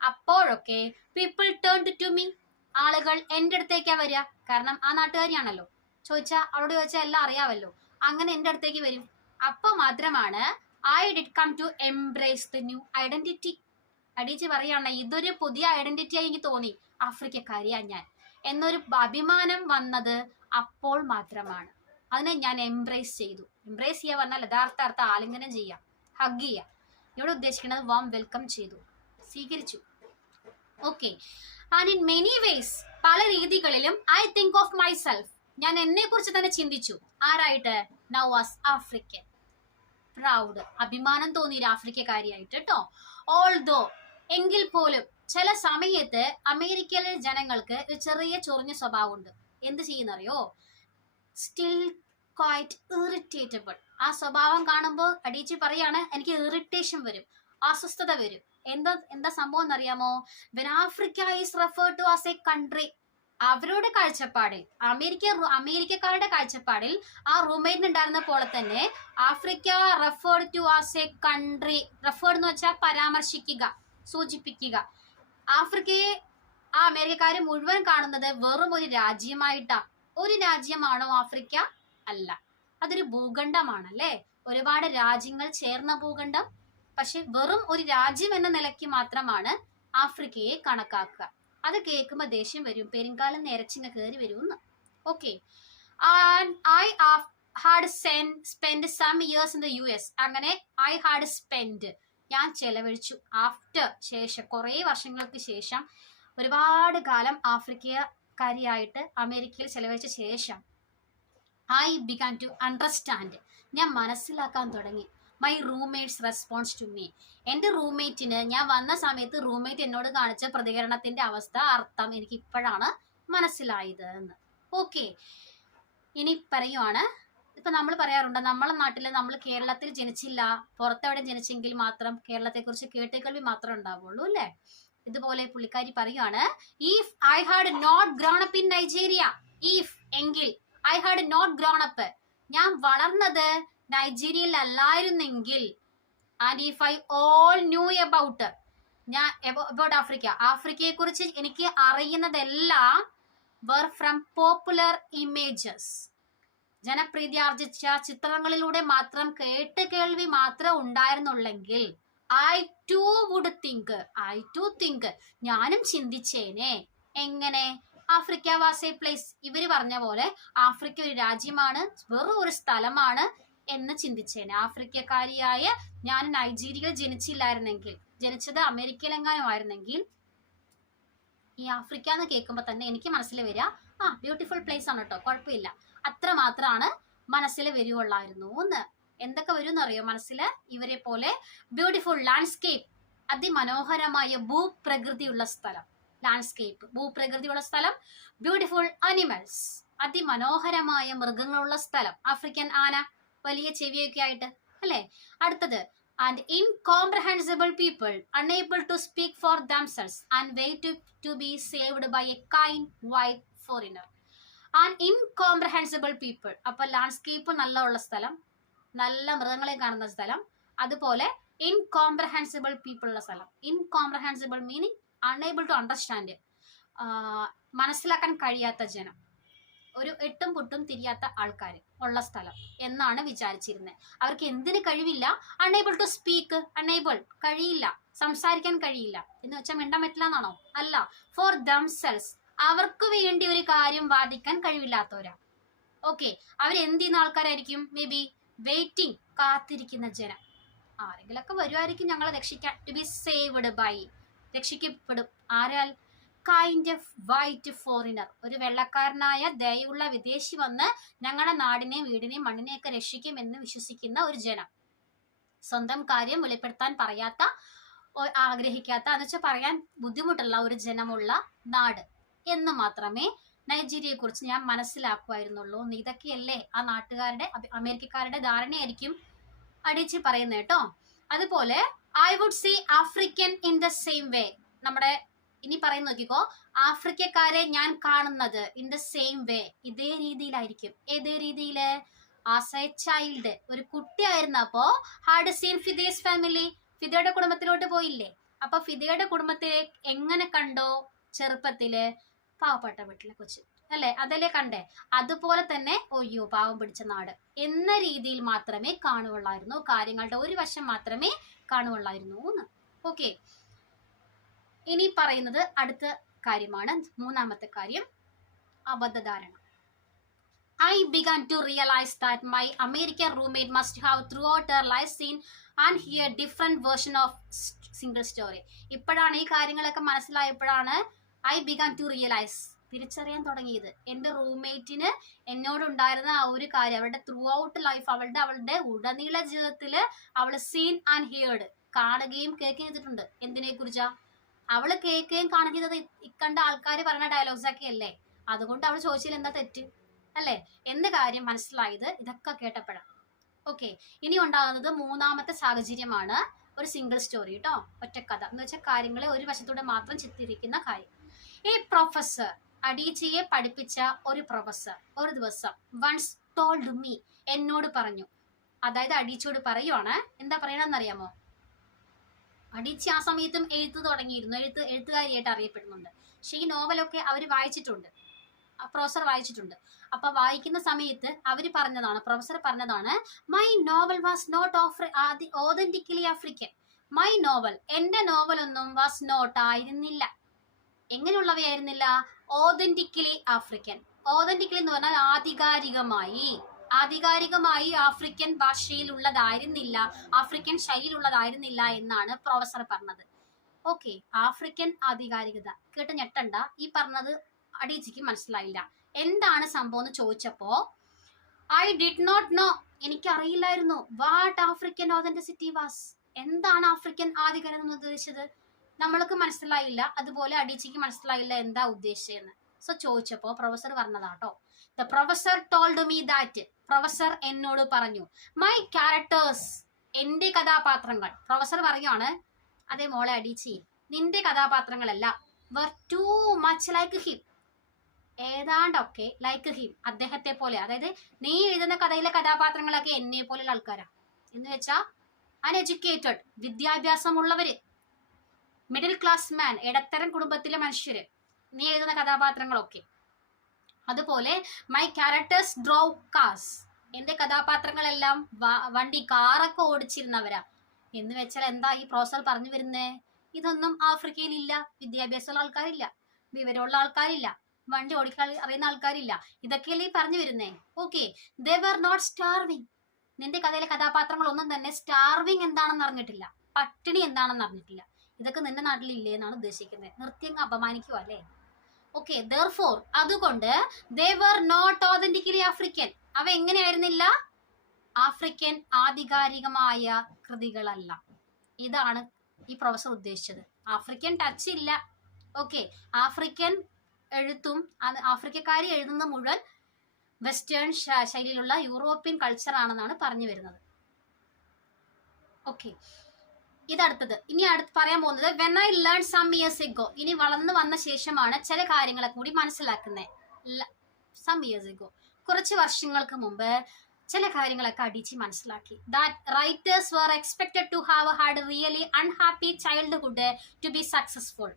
അപ്പോഴൊക്കെ പീപ്പിൾ ടേൺ ടു മീ, ആളുകൾ എൻ്റെ അടുത്തേക്കാ വരിക. കാരണം ആ നാട്ടുകാരിയാണല്ലോ, അവളോട് ചോദിച്ചാൽ എല്ലാം അറിയാമല്ലോ, അങ്ങനെ എൻ്റെ അടുത്തേക്ക് വരും. അപ്പൊ മാത്രമാണ് I did come to embrace the new identity. അടിച്ച് പറയാണ്, ഇതൊരു പുതിയ ഐഡന്റിറ്റി ആയി എനിക്ക് തോന്നി, ആഫ്രിക്കക്കാരിയാ ഞാൻ എന്നൊരു അഭിമാനം വന്നത് അപ്പോൾ മാത്രമാണ്. അതിനെ ഞാൻ എംബ്രേസ് ചെയ്തു. എംബ്രേസ് ചെയ്യുക പറഞ്ഞാൽ യഥാർത്ഥ ആലിംഗനം ചെയ്യുക, ഹഗ് ചെയ്യുക. ഇവിടെ ഉദ്ദേശിക്കുന്നത് വാം വെൽക്കം ചെയ്തു, സ്വീകരിച്ചു. Okay, and in many vase, പല രീതികളിലും ഐ തിങ്ക് ഓഫ് മൈസെൽഫ്, ഞാൻ എന്നെ കുറിച്ച് തന്നെ ചിന്തിച്ചു. ആരായിട്ട്? Now as African. പ്രൗഡ്, അഭിമാനം തോന്നിയ ആഫ്രിക്കക്കാരിയായിട്ട് കേട്ടോ. ഓൾദോ, എങ്കിൽ പോലും ചില സമയത്ത് അമേരിക്കയിലെ ജനങ്ങൾക്ക് ഒരു ചെറിയ ചൊറിഞ്ഞ സ്വഭാവമുണ്ട്. എന്ത് ചെയ്യുന്നറിയോ? Still quite irritable. ആ സ്വഭാവം കാണുമ്പോൾ അടിച്ച് പറയാണ്, എനിക്ക് ഇറിറ്റേഷൻ വരും, അസ്വസ്ഥത വരും. എന്താ സംഭവം എന്നറിയാമോ? When Africa is referred to as a country, അവരുടെ കാഴ്ചപ്പാടിൽ, അമേരിക്കക്കാരുടെ കാഴ്ചപ്പാടിൽ ആ റൂംമേറ്റിന് ഉണ്ടായിരുന്ന പോലെ തന്നെ Africa referred to as a country. Referred എന്ന് വെച്ചാൽ പരാമർശിക്കുക, സൂചിപ്പിക്കുക. ആഫ്രിക്കയെ ആ അമേരിക്കക്കാര് മുഴുവൻ കാണുന്നത് വെറും ഒരു രാജ്യമായിട്ടാ. ഒരു രാജ്യമാണോ ആഫ്രിക്ക? അല്ല, അതൊരു ഭൂഖണ്ഡമാണല്ലേ, ഒരുപാട് രാജ്യങ്ങൾ ചേർന്ന ഭൂഖണ്ഡം. പക്ഷെ വെറും ഒരു രാജ്യം എന്ന നിലയ്ക്ക് മാത്രമാണ് ആഫ്രിക്കയെ കണക്കാക്കുക. അത് കേൾക്കുമ്പോൾ ദേഷ്യം വരും, പെരുങ്കാലം നിരച്ചിങ്ങ കയറി വരുമെന്ന്. Okay, I had spend some years in the US. അങ്ങനെ ഐ ഹാഡ് സ്പെൻഡ്, ഞാൻ ചെലവഴിച്ചു. ആഫ്റ്റർ, ശേഷം, കുറേ വർഷങ്ങൾക്ക് ശേഷം, ഒരുപാട് കാലം ആഫ്രിക്കക്കാരിയായിട്ട് അമേരിക്കയിൽ ചെലവഴിച്ച ശേഷം, ഐ ബിഗാൻ ടു അണ്ടർസ്റ്റാൻഡ്, ഞാൻ മനസ്സിലാക്കാൻ തുടങ്ങി my roommate's response to me. എൻ്റെ റൂംമേറ്റിന്, ഞാൻ വന്ന സമയത്ത് റൂംമേറ്റ് എന്നോട് കാണിച്ച പ്രതികരണത്തിന്റെ അവസ്ഥ, അർത്ഥം എനിക്ക് ഇപ്പോഴാണ് മനസ്സിലായത് എന്ന്. ഓക്കെ, ഇനി പറയുവാണ്, ഇപ്പൊ നമ്മൾ പറയാറുണ്ട്, നമ്മളെ നാട്ടില്, നമ്മൾ കേരളത്തിൽ ജനിച്ചില്ല, പുറത്തെവിടെ ജനിച്ചെങ്കിൽ മാത്രം കേരളത്തെക്കുറിച്ച് കേട്ടുകേൾവി മാത്രമേ ഉണ്ടാവുള്ളൂ അല്ലേ? ഇതുപോലെ പുള്ളിക്കാരി പറയുവാണ്, if I had not grown up in Nigeria, if, എങ്കിൽ, I had not grown up, ഞാൻ വളർന്നത് നൈജീരിയയിൽ അല്ലായിരുന്നെങ്കിൽ, and if I all knew about ആഫ്രിക്കയെ കുറിച്ച് എനിക്ക് അറിയുന്നതെല്ലാം were from popular images, ജനപ്രീതി ആർജിച്ച ചിത്രങ്ങളിലൂടെ മാത്രം കേൾവി മാത്രം ഉണ്ടായിരുന്നുള്ളെങ്കിൽ ഐ ടു തിങ്ക് ഞാനും ചിന്തിച്ചേനെ. എങ്ങനെ? ആഫ്രിക്ക വാസ് എ പ്ലേസ്, ഇവര് പറഞ്ഞ പോലെ ആഫ്രിക്ക ഒരു രാജ്യമാണ്, വെറും ഒരു സ്ഥലമാണ് എന്ന് ചിന്തിച്ചേനെ. ആഫ്രിക്കക്കാരിയായ ഞാൻ നൈജീരിയയിൽ ജനിച്ചത് അമേരിക്കയിലെങ്ങാനും ആയിരുന്നെങ്കിൽ ഈ ആഫ്രിക്ക എന്ന് കേൾക്കുമ്പോൾ തന്നെ എനിക്ക് മനസ്സിൽ വരിക ബ്യൂട്ടിഫുൾ പ്ലേസ് ആണ് കേട്ടോ, കുഴപ്പമില്ല, അത്ര മാത്രമാണ് മനസ്സിൽ വരുവുള്ളായിരുന്നു എന്ന്. എന്തൊക്കെ വരും എന്നറിയോ മനസ്സിൽ? ഇവരെ പോലെ ബ്യൂട്ടിഫുൾ ലാൻഡ്സ്കേപ്പ്, അതിമനോഹരമായ ഭൂപ്രകൃതിയുള്ള സ്ഥലം, ഭൂപ്രകൃതിയുള്ള സ്ഥലം, ബ്യൂട്ടിഫുൾ അനിമൽസ്, അതിമനോഹരമായ മൃഗങ്ങളുള്ള സ്ഥലം, ആഫ്രിക്കൻ ആന, വലിയ ചെവിയൊക്കെ ആയിട്ട് അല്ലേ. അടുത്തത്, and incomprehensible people unable to speak for themselves and wait to be saved by a kind white foreigner. And incomprehensible people, അപ്പോൾ ലാൻഡ്സ്കേപ്പ് നല്ല ഉള്ള സ്ഥലം, നല്ല മൃഗങ്ങളെ കാണുന്ന സ്ഥലം, അതുപോലെ incomprehensible people ഉള്ള സ്ഥലം. incomprehensible meaning unable to understand, മനസ്സിലാക്കാൻ കഴിയാത്ത ജനം, ഒരു എട്ടും പൊട്ടും തിരിയാത്ത ആൾക്കാർ ഉള്ള സ്ഥലം എന്നാണ് വിചാരിച്ചിരുന്നത്. അവർക്ക് എന്തിന് കഴിവില്ല? അൺഎബിൾ ടു സ്പീക്ക്, കഴിയില്ല, സംസാരിക്കാൻ കഴിയില്ല എന്ന് വെച്ചാൽ മിണ്ടാൻ പറ്റില്ല എന്നാണോ? അല്ല, ഫോർ ദംസെൽസ്, അവർക്ക് വേണ്ടി ഒരു കാര്യം വാദിക്കാൻ കഴിവില്ലാത്തവരാ. ഓക്കെ, അവരെന്ത് ചെയ്യുന്ന ആൾക്കാരായിരിക്കും? മേ ബി വെയിറ്റിംഗ്, കാത്തിരിക്കുന്ന ജനം. ആരെങ്കിലൊക്കെ വരുമായിരിക്കും ഞങ്ങളെ രക്ഷിക്കാൻ. ടു ബി സേവ്ഡ് ബൈ, രക്ഷിക്കപ്പെടും. ആരാൽ? കൈൻഡ് ഓഫ് വൈറ്റ് ഫോറിനർ, ഒരു വെള്ളക്കാരനായ ദയുള്ള വിദേശി വന്ന് ഞങ്ങളുടെ നാടിനെയും വീടിനെയും മണ്ണിനെയൊക്കെ രക്ഷിക്കുമെന്ന് വിശ്വസിക്കുന്ന ഒരു ജനം. സ്വന്തം കാര്യം വെളിപ്പെടുത്താൻ ആഗ്രഹിക്കാത്ത എന്ന് വെച്ചാൽ പറയാൻ ബുദ്ധിമുട്ടുള്ള ഒരു ജനമുള്ള നാട് എന്ന് മാത്രമേ നൈജീരിയയെ കുറിച്ച് ഞാൻ മനസ്സിലാക്കുമായിരുന്നുള്ളൂ. ഇതൊക്കെയല്ലേ ആ നാട്ടുകാരുടെ, അമേരിക്കക്കാരുടെ ധാരണയായിരിക്കും അടിച്ച് പറയുന്നത് കേട്ടോ. അതുപോലെ I would see African in the same way, നമ്മുടെ ഇനി പറയുന്ന നോക്കിക്കോ, ആഫ്രിക്കക്കാരെ ഞാൻ കാണുന്നത് ഇൻ ദ സെയിം വേ, ഇതേ രീതിയിലായിരിക്കും. ഏതേ രീതിയില്? ആസ് എ ചൈൽഡ്, ഒരു കുട്ടിയായിരുന്നപ്പോ ഹാഡ് സീൻ ഫിദേസ് ഫാമിലി, ഫിദയുടെ കുടുംബത്തിലോട്ട് പോയില്ലേ? അപ്പൊ ഫിദയുടെ കുടുംബത്തെ എങ്ങനെ കണ്ടോ? ചെറുപ്പത്തില് പാവപ്പെട്ട വീട്ടിലെ കൊച്ച് അല്ലെ, അതല്ലേ കണ്ടേ? അതുപോലെ തന്നെ ഒയ്യോ പാവം പിടിച്ച നാട് എന്ന രീതിയിൽ മാത്രമേ കാണുകയുള്ളായിരുന്നു, കാര്യങ്ങളുടെ ഒരു വശം മാത്രമേ കാണുകയുള്ളായിരുന്നു എന്ന്. ഓക്കെ, ഇനി പറയുന്നത് അടുത്ത കാര്യമാണ്, മൂന്നാമത്തെ കാര്യം, അബദ്ധധാരണ. I began to realize that my American roommate must have throughout her life seen and hear different version of single story. ഇപ്പോഴാണ് ഈ കാര്യങ്ങളൊക്കെ മനസ്സിലായപ്പോഴാണ് I began to realize, തിരിച്ചറിയാൻ തുടങ്ങിയത്. എൻ്റെ റൂംമേറ്റിന് എന്നോടുണ്ടായിരുന്ന ആ ഒരു കാര്യം, അവളുടെ ത്രൂ ഔട്ട് ലൈഫ്, അവളുടെ ഉടനീള ജീവിതത്തിൽ അവൾ സീൻ ആൻഡ് ഹിയർഡ്, കാണുകയും കേൾക്കുകയും ചെയ്തിട്ടുണ്ട്. എന്തിനെ കുറിച്ചാ? അവള് കേൾക്കുകയും കാണുകയും ചെയ്തത് ഇക്കണ്ട ആൾക്കാർ പറഞ്ഞ ഡയലോഗ്സ് ഒക്കെ അല്ലേ. അതുകൊണ്ട് അവൾ ചോദിച്ചാൽ എന്താ തെറ്റ് അല്ലേ? എന്ത് കാര്യം മനസ്സിലായത് ഇതൊക്കെ കേട്ടപ്പോഴാണ്. ഓക്കെ, ഇനി ഉണ്ടാകുന്നത് മൂന്നാമത്തെ സാഹചര്യമാണ്, ഒരു സിംഗിൾ സ്റ്റോറി കേട്ടോ, ഒറ്റക്കഥ എന്ന് വെച്ചാൽ കാര്യങ്ങളെ ഒരു വശത്തൂടെ മാത്രം ചിത്രീകരിക്കുന്ന കാര്യം. ഈ പ്രൊഫസർ, അഡീച്ചയെ പഠിപ്പിച്ച ഒരു പ്രൊഫസർ ഒരു ദിവസം വൺസ് ടോൾഡ് മീ, എന്നോട് പറഞ്ഞു, അതായത് അഡീച്ചയോട് പറയുവാണ്. എന്താ പറയണമെന്നറിയാമോ? അഡീച്ചി ആ സമയത്തും എഴുത്ത് തുടങ്ങിയിരുന്നു, എഴുത്തുകാരിയായിട്ട് അറിയപ്പെടുന്നുണ്ട്. പക്ഷെ ഈ നോവലൊക്കെ അവർ വായിച്ചിട്ടുണ്ട്, പ്രൊഫസർ വായിച്ചിട്ടുണ്ട്. അപ്പൊ വായിക്കുന്ന സമയത്ത് പ്രൊഫസർ പറഞ്ഞതാണ്, my novel was not authentically African. My novel, എന്റെ നോവലൊന്നും വാസ് നോട്ട് ആയിരുന്നില്ല. എങ്ങനെയുള്ളവയായിരുന്നില്ല? ഓതന്റിക്കലി ആഫ്രിക്കൻ. ഓതന്റിക്കലി എന്ന് പറഞ്ഞാൽ ആധികാരികമായി ആഫ്രിക്കൻ ഭാഷയിലുള്ളതായിരുന്നില്ല, ആഫ്രിക്കൻ ശൈലിയിലുള്ളതായിരുന്നില്ല എന്നാണ് പ്രൊഫസർ പറഞ്ഞത്. ഓക്കെ, ആഫ്രിക്കൻ ആധികാരികത കേട്ട് ഞെട്ടണ്ട. ഈ പറഞ്ഞത് അഡീച്ചിക്ക് മനസ്സിലായില്ല. എന്താണ് സംഭവം എന്ന് ചോദിച്ചപ്പോ ഐ ഡിഡ് നോട്ട് നോ, എനിക്കറിയില്ലായിരുന്നു. വാട്ട് ആഫ്രിക്കൻ ഓതന്റിസിറ്റി വാസ്, എന്താണ് ആഫ്രിക്കൻ ആധികാരികത എന്ന് ഉദ്ദേശിച്ചത് നമ്മൾക്ക് മനസ്സിലായില്ല. അതുപോലെ അഡീച്ചിക്ക് മനസ്സിലായില്ല എന്താ ഉദ്ദേശിച്ചതെന്ന്. സോ ചോദിച്ചപ്പോ പ്രൊഫസർ പറഞ്ഞതാട്ടോ. The professor told me that, professor എന്നോട് പറഞ്ഞു, മൈ ക്യാരക്ടേഴ്സ്, എന്റെ കഥാപാത്രങ്ങൾ. പ്രൊഫസർ പറയുകയാണ്, അതേ മോളെ അഡീച്ചി, നിന്റെ കഥാപാത്രങ്ങളെല്ലാം were too much like him. ഏതാണ്ടൊക്കെ ലൈക്ക് ഹിം, അദ്ദേഹത്തെ പോലെ. അതായത് നീ എഴുതുന്ന കഥയിലെ കഥാപാത്രങ്ങളൊക്കെ എന്നെ പോലെയുള്ള ആൾക്കാരാ. എന്ന് വെച്ചാൽ അൺഎഡ്യൂക്കേറ്റഡ്, വിദ്യാഭ്യാസമുള്ളവര്, മിഡിൽ ക്ലാസ് മാൻ, ഇടത്തരം കുടുംബത്തിലെ മനുഷ്യര്, നീ എഴുതുന്ന കഥാപാത്രങ്ങളൊക്കെ. അതുപോലെ മൈ ക്യാരക്ടേഴ്സ് ഡ്രോവ് കാസ്, എന്റെ കഥാപാത്രങ്ങളെല്ലാം വണ്ടി, കാറൊക്കെ ഓടിച്ചിരുന്നവരാ. എന്ന് വെച്ചാൽ എന്താ ഈ പ്രൊഫസർ പറഞ്ഞു വരുന്നേ? ഇതൊന്നും ആഫ്രിക്കയിൽ ഇല്ല. വിദ്യാഭ്യാസമുള്ള ആൾക്കാരില്ല, വിവരമുള്ള ആൾക്കാരില്ല, വണ്ടി ഓടിക്കാൻ അറിയുന്ന ആൾക്കാരില്ല. ഇതൊക്കെയല്ലേ ഈ പറഞ്ഞു വരുന്നേ? Okay, they were not starving. നിന്റെ കഥയിലെ കഥാപാത്രങ്ങളൊന്നും തന്നെ സ്റ്റാർവിങ് എന്താണെന്ന് അറിഞ്ഞിട്ടില്ല, പട്ടിണി എന്താണെന്ന് അറിഞ്ഞിട്ടില്ല. ഇതൊക്കെ നിന്റെ നാട്ടിൽ ഇല്ലേ എന്നാണ് ഉദ്ദേശിക്കുന്നത്. നിർത്തിയങ്ങ് അപമാനിക്കുക അല്ലേ? ഓക്കെ, therefore, അതുകൊണ്ട് they were not authentically African. അവ എങ്ങനെയായിരുന്നില്ല? ആഫ്രിക്കൻ ആധികാരികമായ കൃതികളല്ല. ഇതാണ് ഈ പ്രൊഫസർ ഉദ്ദേശിച്ചത്. ആഫ്രിക്കൻ ടച്ച് ഇല്ല. ഓക്കെ, ആഫ്രിക്കൻ എഴുത്തും ആഫ്രിക്കക്കാരി എഴുതുന്ന മുഴുവൻ വെസ്റ്റേൺ ശൈലിയിലുള്ള യൂറോപ്യൻ കൾച്ചർ ആണെന്നാണ് പറഞ്ഞു വരുന്നത്. ഓക്കെ, ഇതടുത്തത്. ഇനി അടുത്ത് പറയാൻ പോകുന്നത് when I learn some years ago. ഇനി വളർന്നു വന്ന ശേഷമാണ് ചില കാര്യങ്ങളെ കൂടി മനസ്സിലാക്കുന്നത്. സം ഇയേഴ്സ് എഗോ, കുറച്ച് വർഷങ്ങൾക്ക് മുമ്പ് ചില കാര്യങ്ങളൊക്കെ അടിച്ച് മനസ്സിലാക്കി. That writers were expected to have had really unhappy childhood to be successful.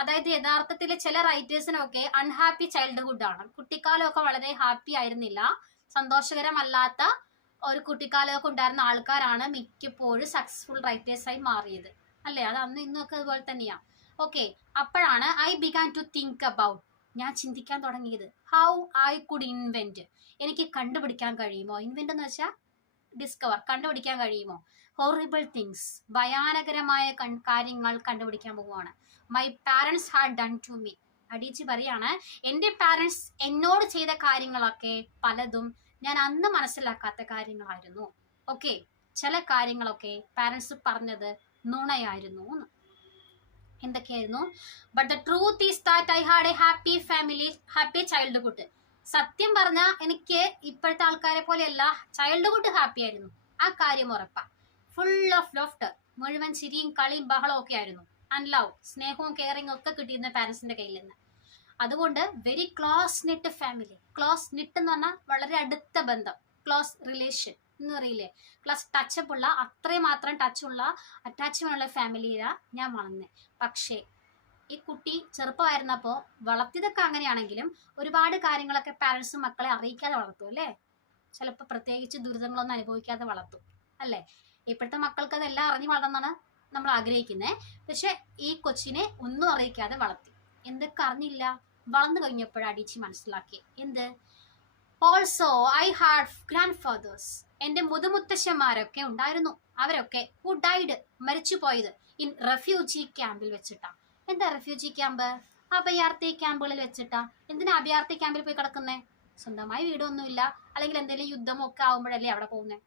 അതായത് യഥാർത്ഥത്തിൽ ചില റൈറ്റേഴ്സിനൊക്കെ അൺഹാപ്പി ചൈൽഡ്ഹുഡ് ആണ്. കുട്ടിക്കാലമൊക്കെ വളരെ ഹാപ്പി ആയിരുന്നില്ല, സന്തോഷകരമല്ലാത്ത ഒരു കുട്ടിക്കാലമൊക്കെ ഉണ്ടായിരുന്ന ആൾക്കാരാണ് മിക്കപ്പോഴും സക്സസ്ഫുൾ റൈറ്റേഴ്സായി മാറിയത്, അല്ലേ? അത് അന്നും ഇന്നൊക്കെ അതുപോലെ തന്നെയാ. ഓക്കെ, അപ്പോഴാണ് I began to think about, ഞാൻ ചിന്തിക്കാൻ തുടങ്ങിയത്, ഹൗ ഐ കുഡ് ഇൻവെന്റ്, എനിക്ക് കണ്ടുപിടിക്കാൻ കഴിയുമോ? ഇൻവെന്റ് എന്ന് വെച്ചാൽ ഡിസ്കവർ, കണ്ടുപിടിക്കാൻ കഴിയുമോ? ഹോറിബിൾ തിങ്സ്, ഭയാനകരമായ കാര്യങ്ങൾ കണ്ടുപിടിക്കാൻ പോവുകയാണ്. My parents had done to me. അടിച്ച് പറയാണ്, എൻ്റെ പാരൻസ് എന്നോട് ചെയ്ത കാര്യങ്ങളൊക്കെ പലതും ഞാൻ അന്ന് മനസ്സിലാക്കാത്ത കാര്യങ്ങളായിരുന്നു. ഓക്കെ, ചില കാര്യങ്ങളൊക്കെ പാരൻസ് പറഞ്ഞത് നുണയായിരുന്നു. എന്തൊക്കെയായിരുന്നു? But the truth is that I had A happy family, happy childhood. സത്യം പറഞ്ഞാൽ എനിക്ക് ഇപ്പോഴത്തെ ആൾക്കാരെ പോലെയല്ല, ചൈൽഡ്ഹുഡ് ഹാപ്പി ആയിരുന്നു. ആ കാര്യം ഉറപ്പാ. ഫുൾ ഓഫ് ലോഫ്റ്റർ, മുഴുവൻ ചിരിയും കളിയും ബഹളവും ഒക്കെ ആയിരുന്നു. ആൻഡ് ലവ്, സ്നേഹവും കെയറിങ്ങും ഒക്കെ കിട്ടിയിരുന്ന പാരൻസിന്റെ കയ്യിൽ നിന്ന്. അതുകൊണ്ട് very close knit family. Close knit എന്ന് പറഞ്ഞാൽ വളരെ അടുത്ത ബന്ധം, ക്ലോസ് റിലേഷൻ എന്ന് പറയില്ലേ, ക്ലോസ് ടച്ചപ്പ് ഉള്ള, അത്രയും മാത്രം ടച്ചുള്ള, അറ്റാച്ച്മെന്റ് ഉള്ള ഫാമിലിയിലാണ് ഞാൻ വളർന്നത്. പക്ഷേ ഈ കുട്ടി ചെറുപ്പമായിരുന്നപ്പോൾ വളർത്തിയതൊക്കെ അങ്ങനെയാണെങ്കിലും ഒരുപാട് കാര്യങ്ങളൊക്കെ പാരൻസും മക്കളെ അറിയിക്കാതെ വളർത്തും, അല്ലേ? ചിലപ്പോൾ പ്രത്യേകിച്ച് ദുരിതങ്ങളൊന്നും അനുഭവിക്കാതെ വളർത്തും, അല്ലേ? ഇപ്പോഴത്തെ മക്കൾക്ക് അതെല്ലാം അറിഞ്ഞു വളർന്നാണ് നമ്മൾ ആഗ്രഹിക്കുന്നത്. പക്ഷെ ഈ കൊച്ചിനെ ഒന്നും അറിയിക്കാതെ വളർത്തി. എന്തൊക്കെ അറിഞ്ഞില്ല, വളർന്നു കഴിഞ്ഞപ്പോഴാണ് അടിച്ച് മനസ്സിലാക്കി. എന്ത്? Also I had grandfathers, എൻ്റെ മുതുമുത്തശ്ശന്മാരൊക്കെ ഉണ്ടായിരുന്നു. അവരൊക്കെ ഹു ഡൈഡ്, മരിച്ചു പോയത് ഇൻ റെഫ്യൂജി ക്യാമ്പിൽ വെച്ചിട്ടാ. എന്താ റെഫ്യൂജി ക്യാമ്പ്? അഭയാർത്ഥി ക്യാമ്പുകളിൽ വെച്ചിട്ടാ. എന്തിനാ അഭയാർത്ഥി ക്യാമ്പിൽ പോയി കിടക്കുന്നേ? സ്വന്തമായി വീടൊന്നുമില്ല, അല്ലെങ്കിൽ എന്തെങ്കിലും യുദ്ധമൊക്കെ ആകുമ്പോഴല്ലേ അവിടെ പോകുന്നത്.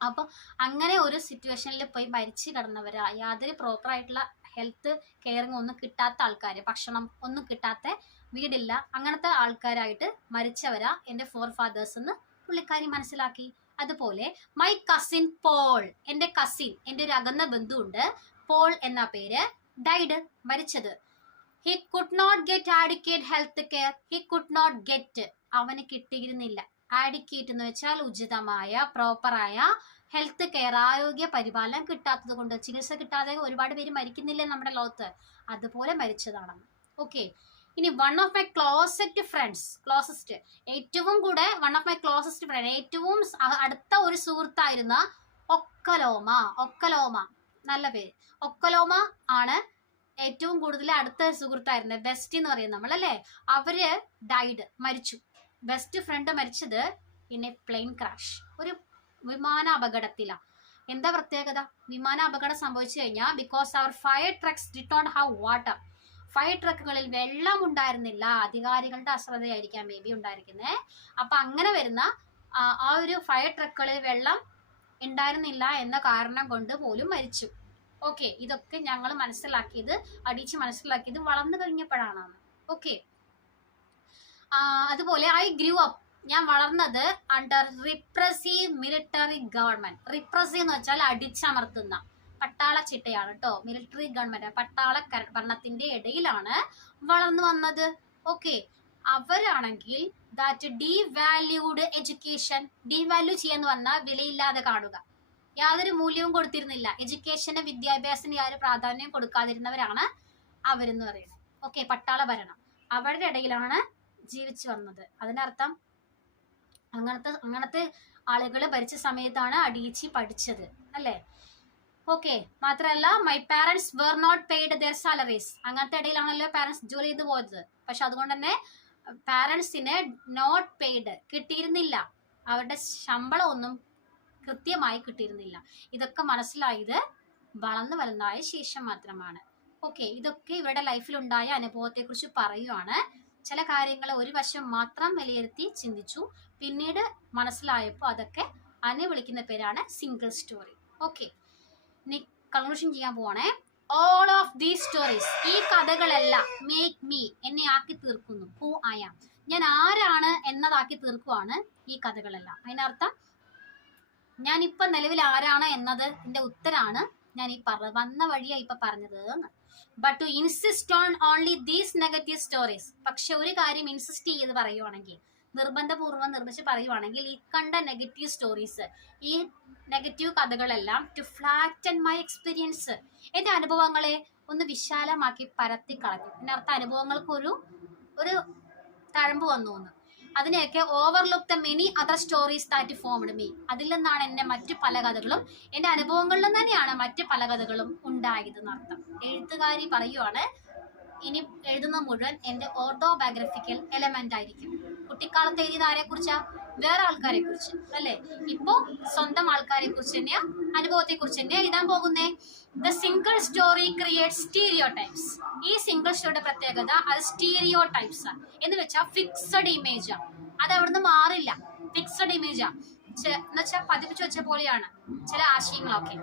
അപ്പോൾ അങ്ങനെ ഒരു സിറ്റുവേഷനിൽ പോയി മരിച്ചു കിടന്നവരാ. യാതൊരു പ്രോപ്പറായിട്ടുള്ള ഹെൽത്ത് കെയറിങ് ഒന്നും കിട്ടാത്ത ആൾക്കാർ, ഭക്ഷണം ഒന്നും കിട്ടാത്ത, വീടില്ല, അങ്ങനത്തെ ആൾക്കാരായിട്ട് മരിച്ചവരാ എൻ്റെ ഫോർ ഫാദേഴ്സ് എന്ന് പുള്ളിക്കാരി മനസ്സിലാക്കി. അതുപോലെ മൈ കസിൻ പോൾ, എൻ്റെ കസിൻ, എൻ്റെ ഒരു അകന്ന ബന്ധുവുണ്ട്, പോൾ എന്ന പേര്, ഡൈഡ്, മരിച്ചത്. He could not get adequate health care. He could not get, അവന് കിട്ടിയിരുന്നില്ല. ആഡിക്വേറ്റ് എന്ന് വെച്ചാൽ ഉചിതമായ, പ്രോപ്പറായ ഹെൽത്ത് കെയർ, ആരോഗ്യ പരിപാലനം കിട്ടാത്തത് കൊണ്ട്, ചികിത്സ കിട്ടാതെ ഒരുപാട് പേര് മരിക്കുന്നില്ലേ നമ്മുടെ ലോകത്ത്, അതുപോലെ മരിച്ചതാണ്. ഓക്കെ, ഇനി one of my closest friends, closest, ഏറ്റവും കൂടെ one of my closest friend, ഏറ്റവും അടുത്ത ഒരു സുഹൃത്തായിരുന്ന ഒക്കലോമ. ഒക്കലോമ, നല്ല പേര്. ഒക്കലോമ ആണ് ഏറ്റവും കൂടുതൽ അടുത്ത സുഹൃത്തായിരുന്നത്, ബെസ്റ്റ് എന്ന് പറയുന്നത് നമ്മളല്ലേ. അവര് ഡൈഡ്, മരിച്ചു. ബെസ്റ്റ് ഫ്രണ്ട് മരിച്ചത് പിന്നെ പ്ലെയിൻ ക്രാഷ്, ഒരു വിമാന അപകടത്തിലാണ്. എന്താ പ്രത്യേകത? വിമാന അപകടം സംഭവിച്ചു കഴിഞ്ഞാൽ because our fire trucks did not have water, fire ട്രക്കുകളിൽ വെള്ളം ഉണ്ടായിരുന്നില്ല. അധികാരികളുടെ അശ്രദ്ധയായിരിക്കാം മേ ബി ഉണ്ടായിരിക്കുന്നത്. അപ്പം അങ്ങനെ വരുന്ന ആ ഒരു ഫയർ ട്രക്കുകളിൽ വെള്ളം ഉണ്ടായിരുന്നില്ല എന്ന കാരണം കൊണ്ട് പോലും മരിച്ചു. ഓക്കെ, ഇതൊക്കെ ഞങ്ങൾ മനസ്സിലാക്കിയത്, അടിച്ച് മനസ്സിലാക്കിയത് വളർന്നു കഴിഞ്ഞപ്പോഴാണ്. ഓക്കെ, അതുപോലെ ഐ ഗ്രൂ അപ്പ്, ഞാൻ വളർന്നത് under repressive military government. Repressive എന്ന് വെച്ചാൽ അടിച്ചമർത്തുന്ന, പട്ടാള ചിട്ടയാണ് കേട്ടോ. മിലിറ്ററി ഗവൺമെന്റ്, പട്ടാള ഭരണത്തിന്റെ ഇടയിലാണ് വളർന്നു വന്നത്. ഓക്കെ, അവരാണെങ്കിൽ ദാറ്റ് ഡീവാല്യൂഡ് എഡ്യൂക്കേഷൻ, ഡീവാല്യൂ ചെയ്യാന്ന് പറഞ്ഞാൽ വിലയില്ലാതെ കാണുക, യാതൊരു മൂല്യവും കൊടുത്തിരുന്നില്ല, എഡ്യൂക്കേഷന് വിദ്യാഭ്യാസത്തിന് യാതൊരു പ്രാധാന്യം കൊടുക്കാതിരുന്നവരാണ് അവരെന്ന് പറയുന്നത്. ഓക്കെ, പട്ടാള ഭരണം അവരുടെ ഇടയിലാണ് ജീവിച്ചു വന്നത്. അതിനർത്ഥം അങ്ങനത്തെ ആളുകൾ ഭരിച്ച സമയത്താണ് അടിയിച്ച് പഠിച്ചത് അല്ലേ. ഓക്കെ, മാത്രമല്ല my parents were not paid their salaries, അങ്ങനത്തെ ഇടയിലാണല്ലോ പാരൻസ് ജോലി ചെയ്ത് പോയത്. പക്ഷെ അതുകൊണ്ട് തന്നെ പാരൻസിന് നോട്ട് പെയ്ഡ് കിട്ടിയിരുന്നില്ല, അവരുടെ ശമ്പളം ഒന്നും കൃത്യമായി കിട്ടിയിരുന്നില്ല. ഇതൊക്കെ മനസ്സിലായത് വളർന്നു വലുതായ ശേഷം മാത്രമാണ്. ഓക്കെ, ഇതൊക്കെ ഇവരുടെ ലൈഫിലുണ്ടായ അനുഭവത്തെക്കുറിച്ച് പറയുവാണ്. ചില കാര്യങ്ങൾ ഒരു വശം മാത്രം വിലയിരുത്തി ചിന്തിച്ചു, പിന്നീട് മനസ്സിലായപ്പോൾ അതൊക്കെ അതിനെ വിളിക്കുന്ന പേരാണ് സിംഗിൾ സ്റ്റോറി. ഓക്കെ, ഇനി കൺക്ലൂഷൻ ചെയ്യാൻ പോവാണേ. ഓൾ ഓഫ് ദീസ് സ്റ്റോറീസ്, ഈ കഥകളെല്ലാം മേക്ക് മീ, എന്നെ ആക്കി തീർക്കുന്നു, ഹൂ ഐ ആം, ഞാൻ ആരാണ് എന്നതാക്കി തീർക്കുവാണ് ഈ കഥകളെല്ലാം. അതിനർത്ഥം ഞാനിപ്പോൾ നിലവിൽ ആരാണ് എന്നത് എൻ്റെ ഉത്തരാണ് ഞാൻ ഈ വന്ന വഴിയാണ് ഇപ്പം പറഞ്ഞത് എന്ന്. But to insist on only these negative stories, പക്ഷെ ഒരു കാര്യം ഇൻസിസ്റ്റ് ചെയ്ത് പറയുവാണെങ്കിൽ, നിർബന്ധപൂർവ്വം നിർമ്മിച്ച് പറയുവാണെങ്കിൽ, ഈ കണ്ട നെഗറ്റീവ് സ്റ്റോറീസ്, ഈ നെഗറ്റീവ് കഥകളെല്ലാം ടു ഫ്ലാറ്റൻ മൈ എക്സ്പീരിയൻസ്, എൻ്റെ അനുഭവങ്ങളെ ഒന്ന് വിശാലമാക്കി പരത്തി കളഞ്ഞു. ഇതിനർത്ഥം അനുഭവങ്ങൾക്ക് ഒരു തഴമ്പ് വന്നു എന്ന്. അതിനെയൊക്കെ overlook the many other stories that formed me, അതിൽ നിന്നാണ് എൻ്റെ മറ്റു പല കഥകളും, എൻ്റെ അനുഭവങ്ങളിൽ നിന്ന് തന്നെയാണ് മറ്റു പല കഥകളും ഉണ്ടായത് എന്നർത്ഥം. എഴുത്തുകാരി പറയുവാണ്, ഇനി എഴുതുന്ന മുഴുവൻ എൻ്റെ ഓട്ടോബയോഗ്രഫിക്കൽ എലമെന്റ് ആയിരിക്കും. കുട്ടിക്കാലത്ത് എഴുതിയത് ആരെ കുറിച്ചാ? വേറെ ആൾക്കാരെ കുറിച്ച് അല്ലേ. ഇപ്പോ സ്വന്തം ആൾക്കാരെ കുറിച്ച് തന്നെയാ, അനുഭവത്തെ കുറിച്ച് തന്നെയാ എഴുതാൻ പോകുന്നേ. The single story create stereo types, ഈ സിംഗിൾ സ്റ്റോറിയുടെ പ്രത്യേകത അത് സ്റ്റീരിയോ ടൈപ്സ് ആണ്. എന്ന് വെച്ചാൽ ഫിക്സഡ് ഇമേജാ, അത് അവിടുന്ന് മാറില്ല. ഫിക്സഡ് ഇമേജാ എന്ന് വെച്ചാൽ പതിപ്പിച്ചു വെച്ച പോലെയാണ് ചില ആശയങ്ങളൊക്കെ.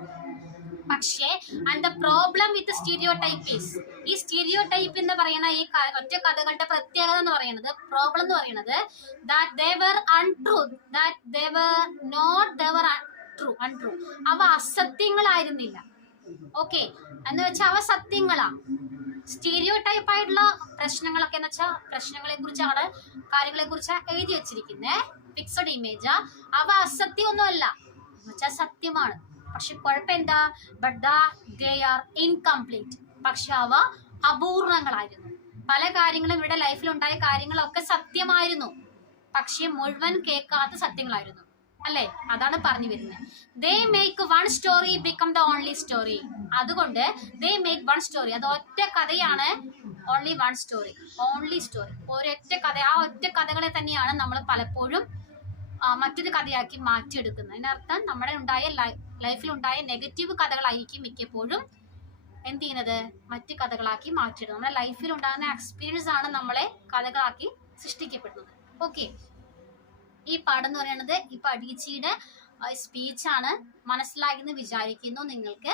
പക്ഷേ and the problem with stereo type is, ഈ സ്റ്റീരിയോ ടൈപ്പ് എന്ന് പറയുന്ന ഈ ഒറ്റ കഥകളുടെ പ്രത്യേകത എന്ന് പറയുന്നത്, പ്രോബ്ലം എന്ന് പറയുന്നത്, that they were untrue, that they were not, they were untrue, അവ അസത്യങ്ങളായിരുന്നില്ല. ഓക്കെ, എന്ന് വെച്ചാൽ അവ സത്യങ്ങളാ. സ്റ്റീരിയോ ടൈപ്പ് ആയിട്ടുള്ള പ്രശ്നങ്ങളൊക്കെ എന്ന് വെച്ചാൽ പ്രശ്നങ്ങളെ കുറിച്ചാണ്, കാര്യങ്ങളെ കുറിച്ചാണ് എഴുതി വെച്ചിരിക്കുന്നത്. ഫിക്സഡ് ഇമേജാ, അവ അസത്യമൊന്നുമല്ല, എന്ന് വെച്ചാൽ സത്യമാണ്. പക്ഷെ കുഴപ്പം എന്താ? ബട്ട് ദേ ആർ ഇൻകംപ്ലീറ്റ്, പക്ഷെ അവ അപൂർണങ്ങളായിരുന്നു. പല കാര്യങ്ങളും ഇവരുടെ ലൈഫിൽ ഉണ്ടായ കാര്യങ്ങളൊക്കെ സത്യമായിരുന്നു, പക്ഷെ മുഴുവൻ കേൾക്കാത്ത സത്യങ്ങളായിരുന്നു അല്ലേ. അതാണ് പറഞ്ഞു വരുന്നത്. They make one story become the only story, അതുകൊണ്ട് ദേ മേക്ക് വൺ സ്റ്റോറി, അത് ഒറ്റ കഥയാണ്. Only one story, only story, ഒരൊറ്റ കഥ. ആ ഒറ്റ കഥകളെ തന്നെയാണ് നമ്മൾ പലപ്പോഴും മറ്റൊരു കഥയാക്കി മാറ്റിയെടുക്കുന്നത്. അതിനർത്ഥം നമ്മുടെ ലൈഫിലുണ്ടായ നെഗറ്റീവ് കഥകളായിരിക്കും മിക്കപ്പോഴും എന്ത് ചെയ്യുന്നത്, മറ്റു കഥകളാക്കി മാറ്റിയിടുന്നത്. നമ്മുടെ ലൈഫിൽ ഉണ്ടാകുന്ന എക്സ്പീരിയൻസ് ആണ് നമ്മളെ കഥകളാക്കി സൃഷ്ടിക്കപ്പെടുന്നത്. ഓക്കെ, ഈ പാഠം എന്ന് പറയുന്നത് ഇപ്പൊ അടീച്ചിയുടെ സ്പീച്ചാണ്. മനസ്സിലായെന്ന് വിചാരിക്കുന്നു. നിങ്ങൾക്ക്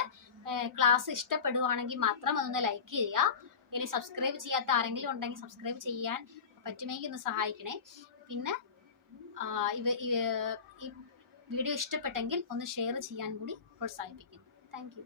ക്ലാസ് ഇഷ്ടപ്പെടുവാണെങ്കിൽ മാത്രം അതൊന്ന് ലൈക്ക് ചെയ്യുക. ഇനി സബ്സ്ക്രൈബ് ചെയ്യാത്ത ആരെങ്കിലും ഉണ്ടെങ്കിൽ സബ്സ്ക്രൈബ് ചെയ്യാൻ പറ്റുമെങ്കിൽ ഒന്ന് സഹായിക്കണേ. പിന്നെ ഈ വീഡിയോ ഇഷ്ടപ്പെട്ടെങ്കിൽ ഒന്ന് ഷെയർ ചെയ്യാൻ കൂടി പ്രോത്സാഹിപ്പിക്കുന്നു. Thank you.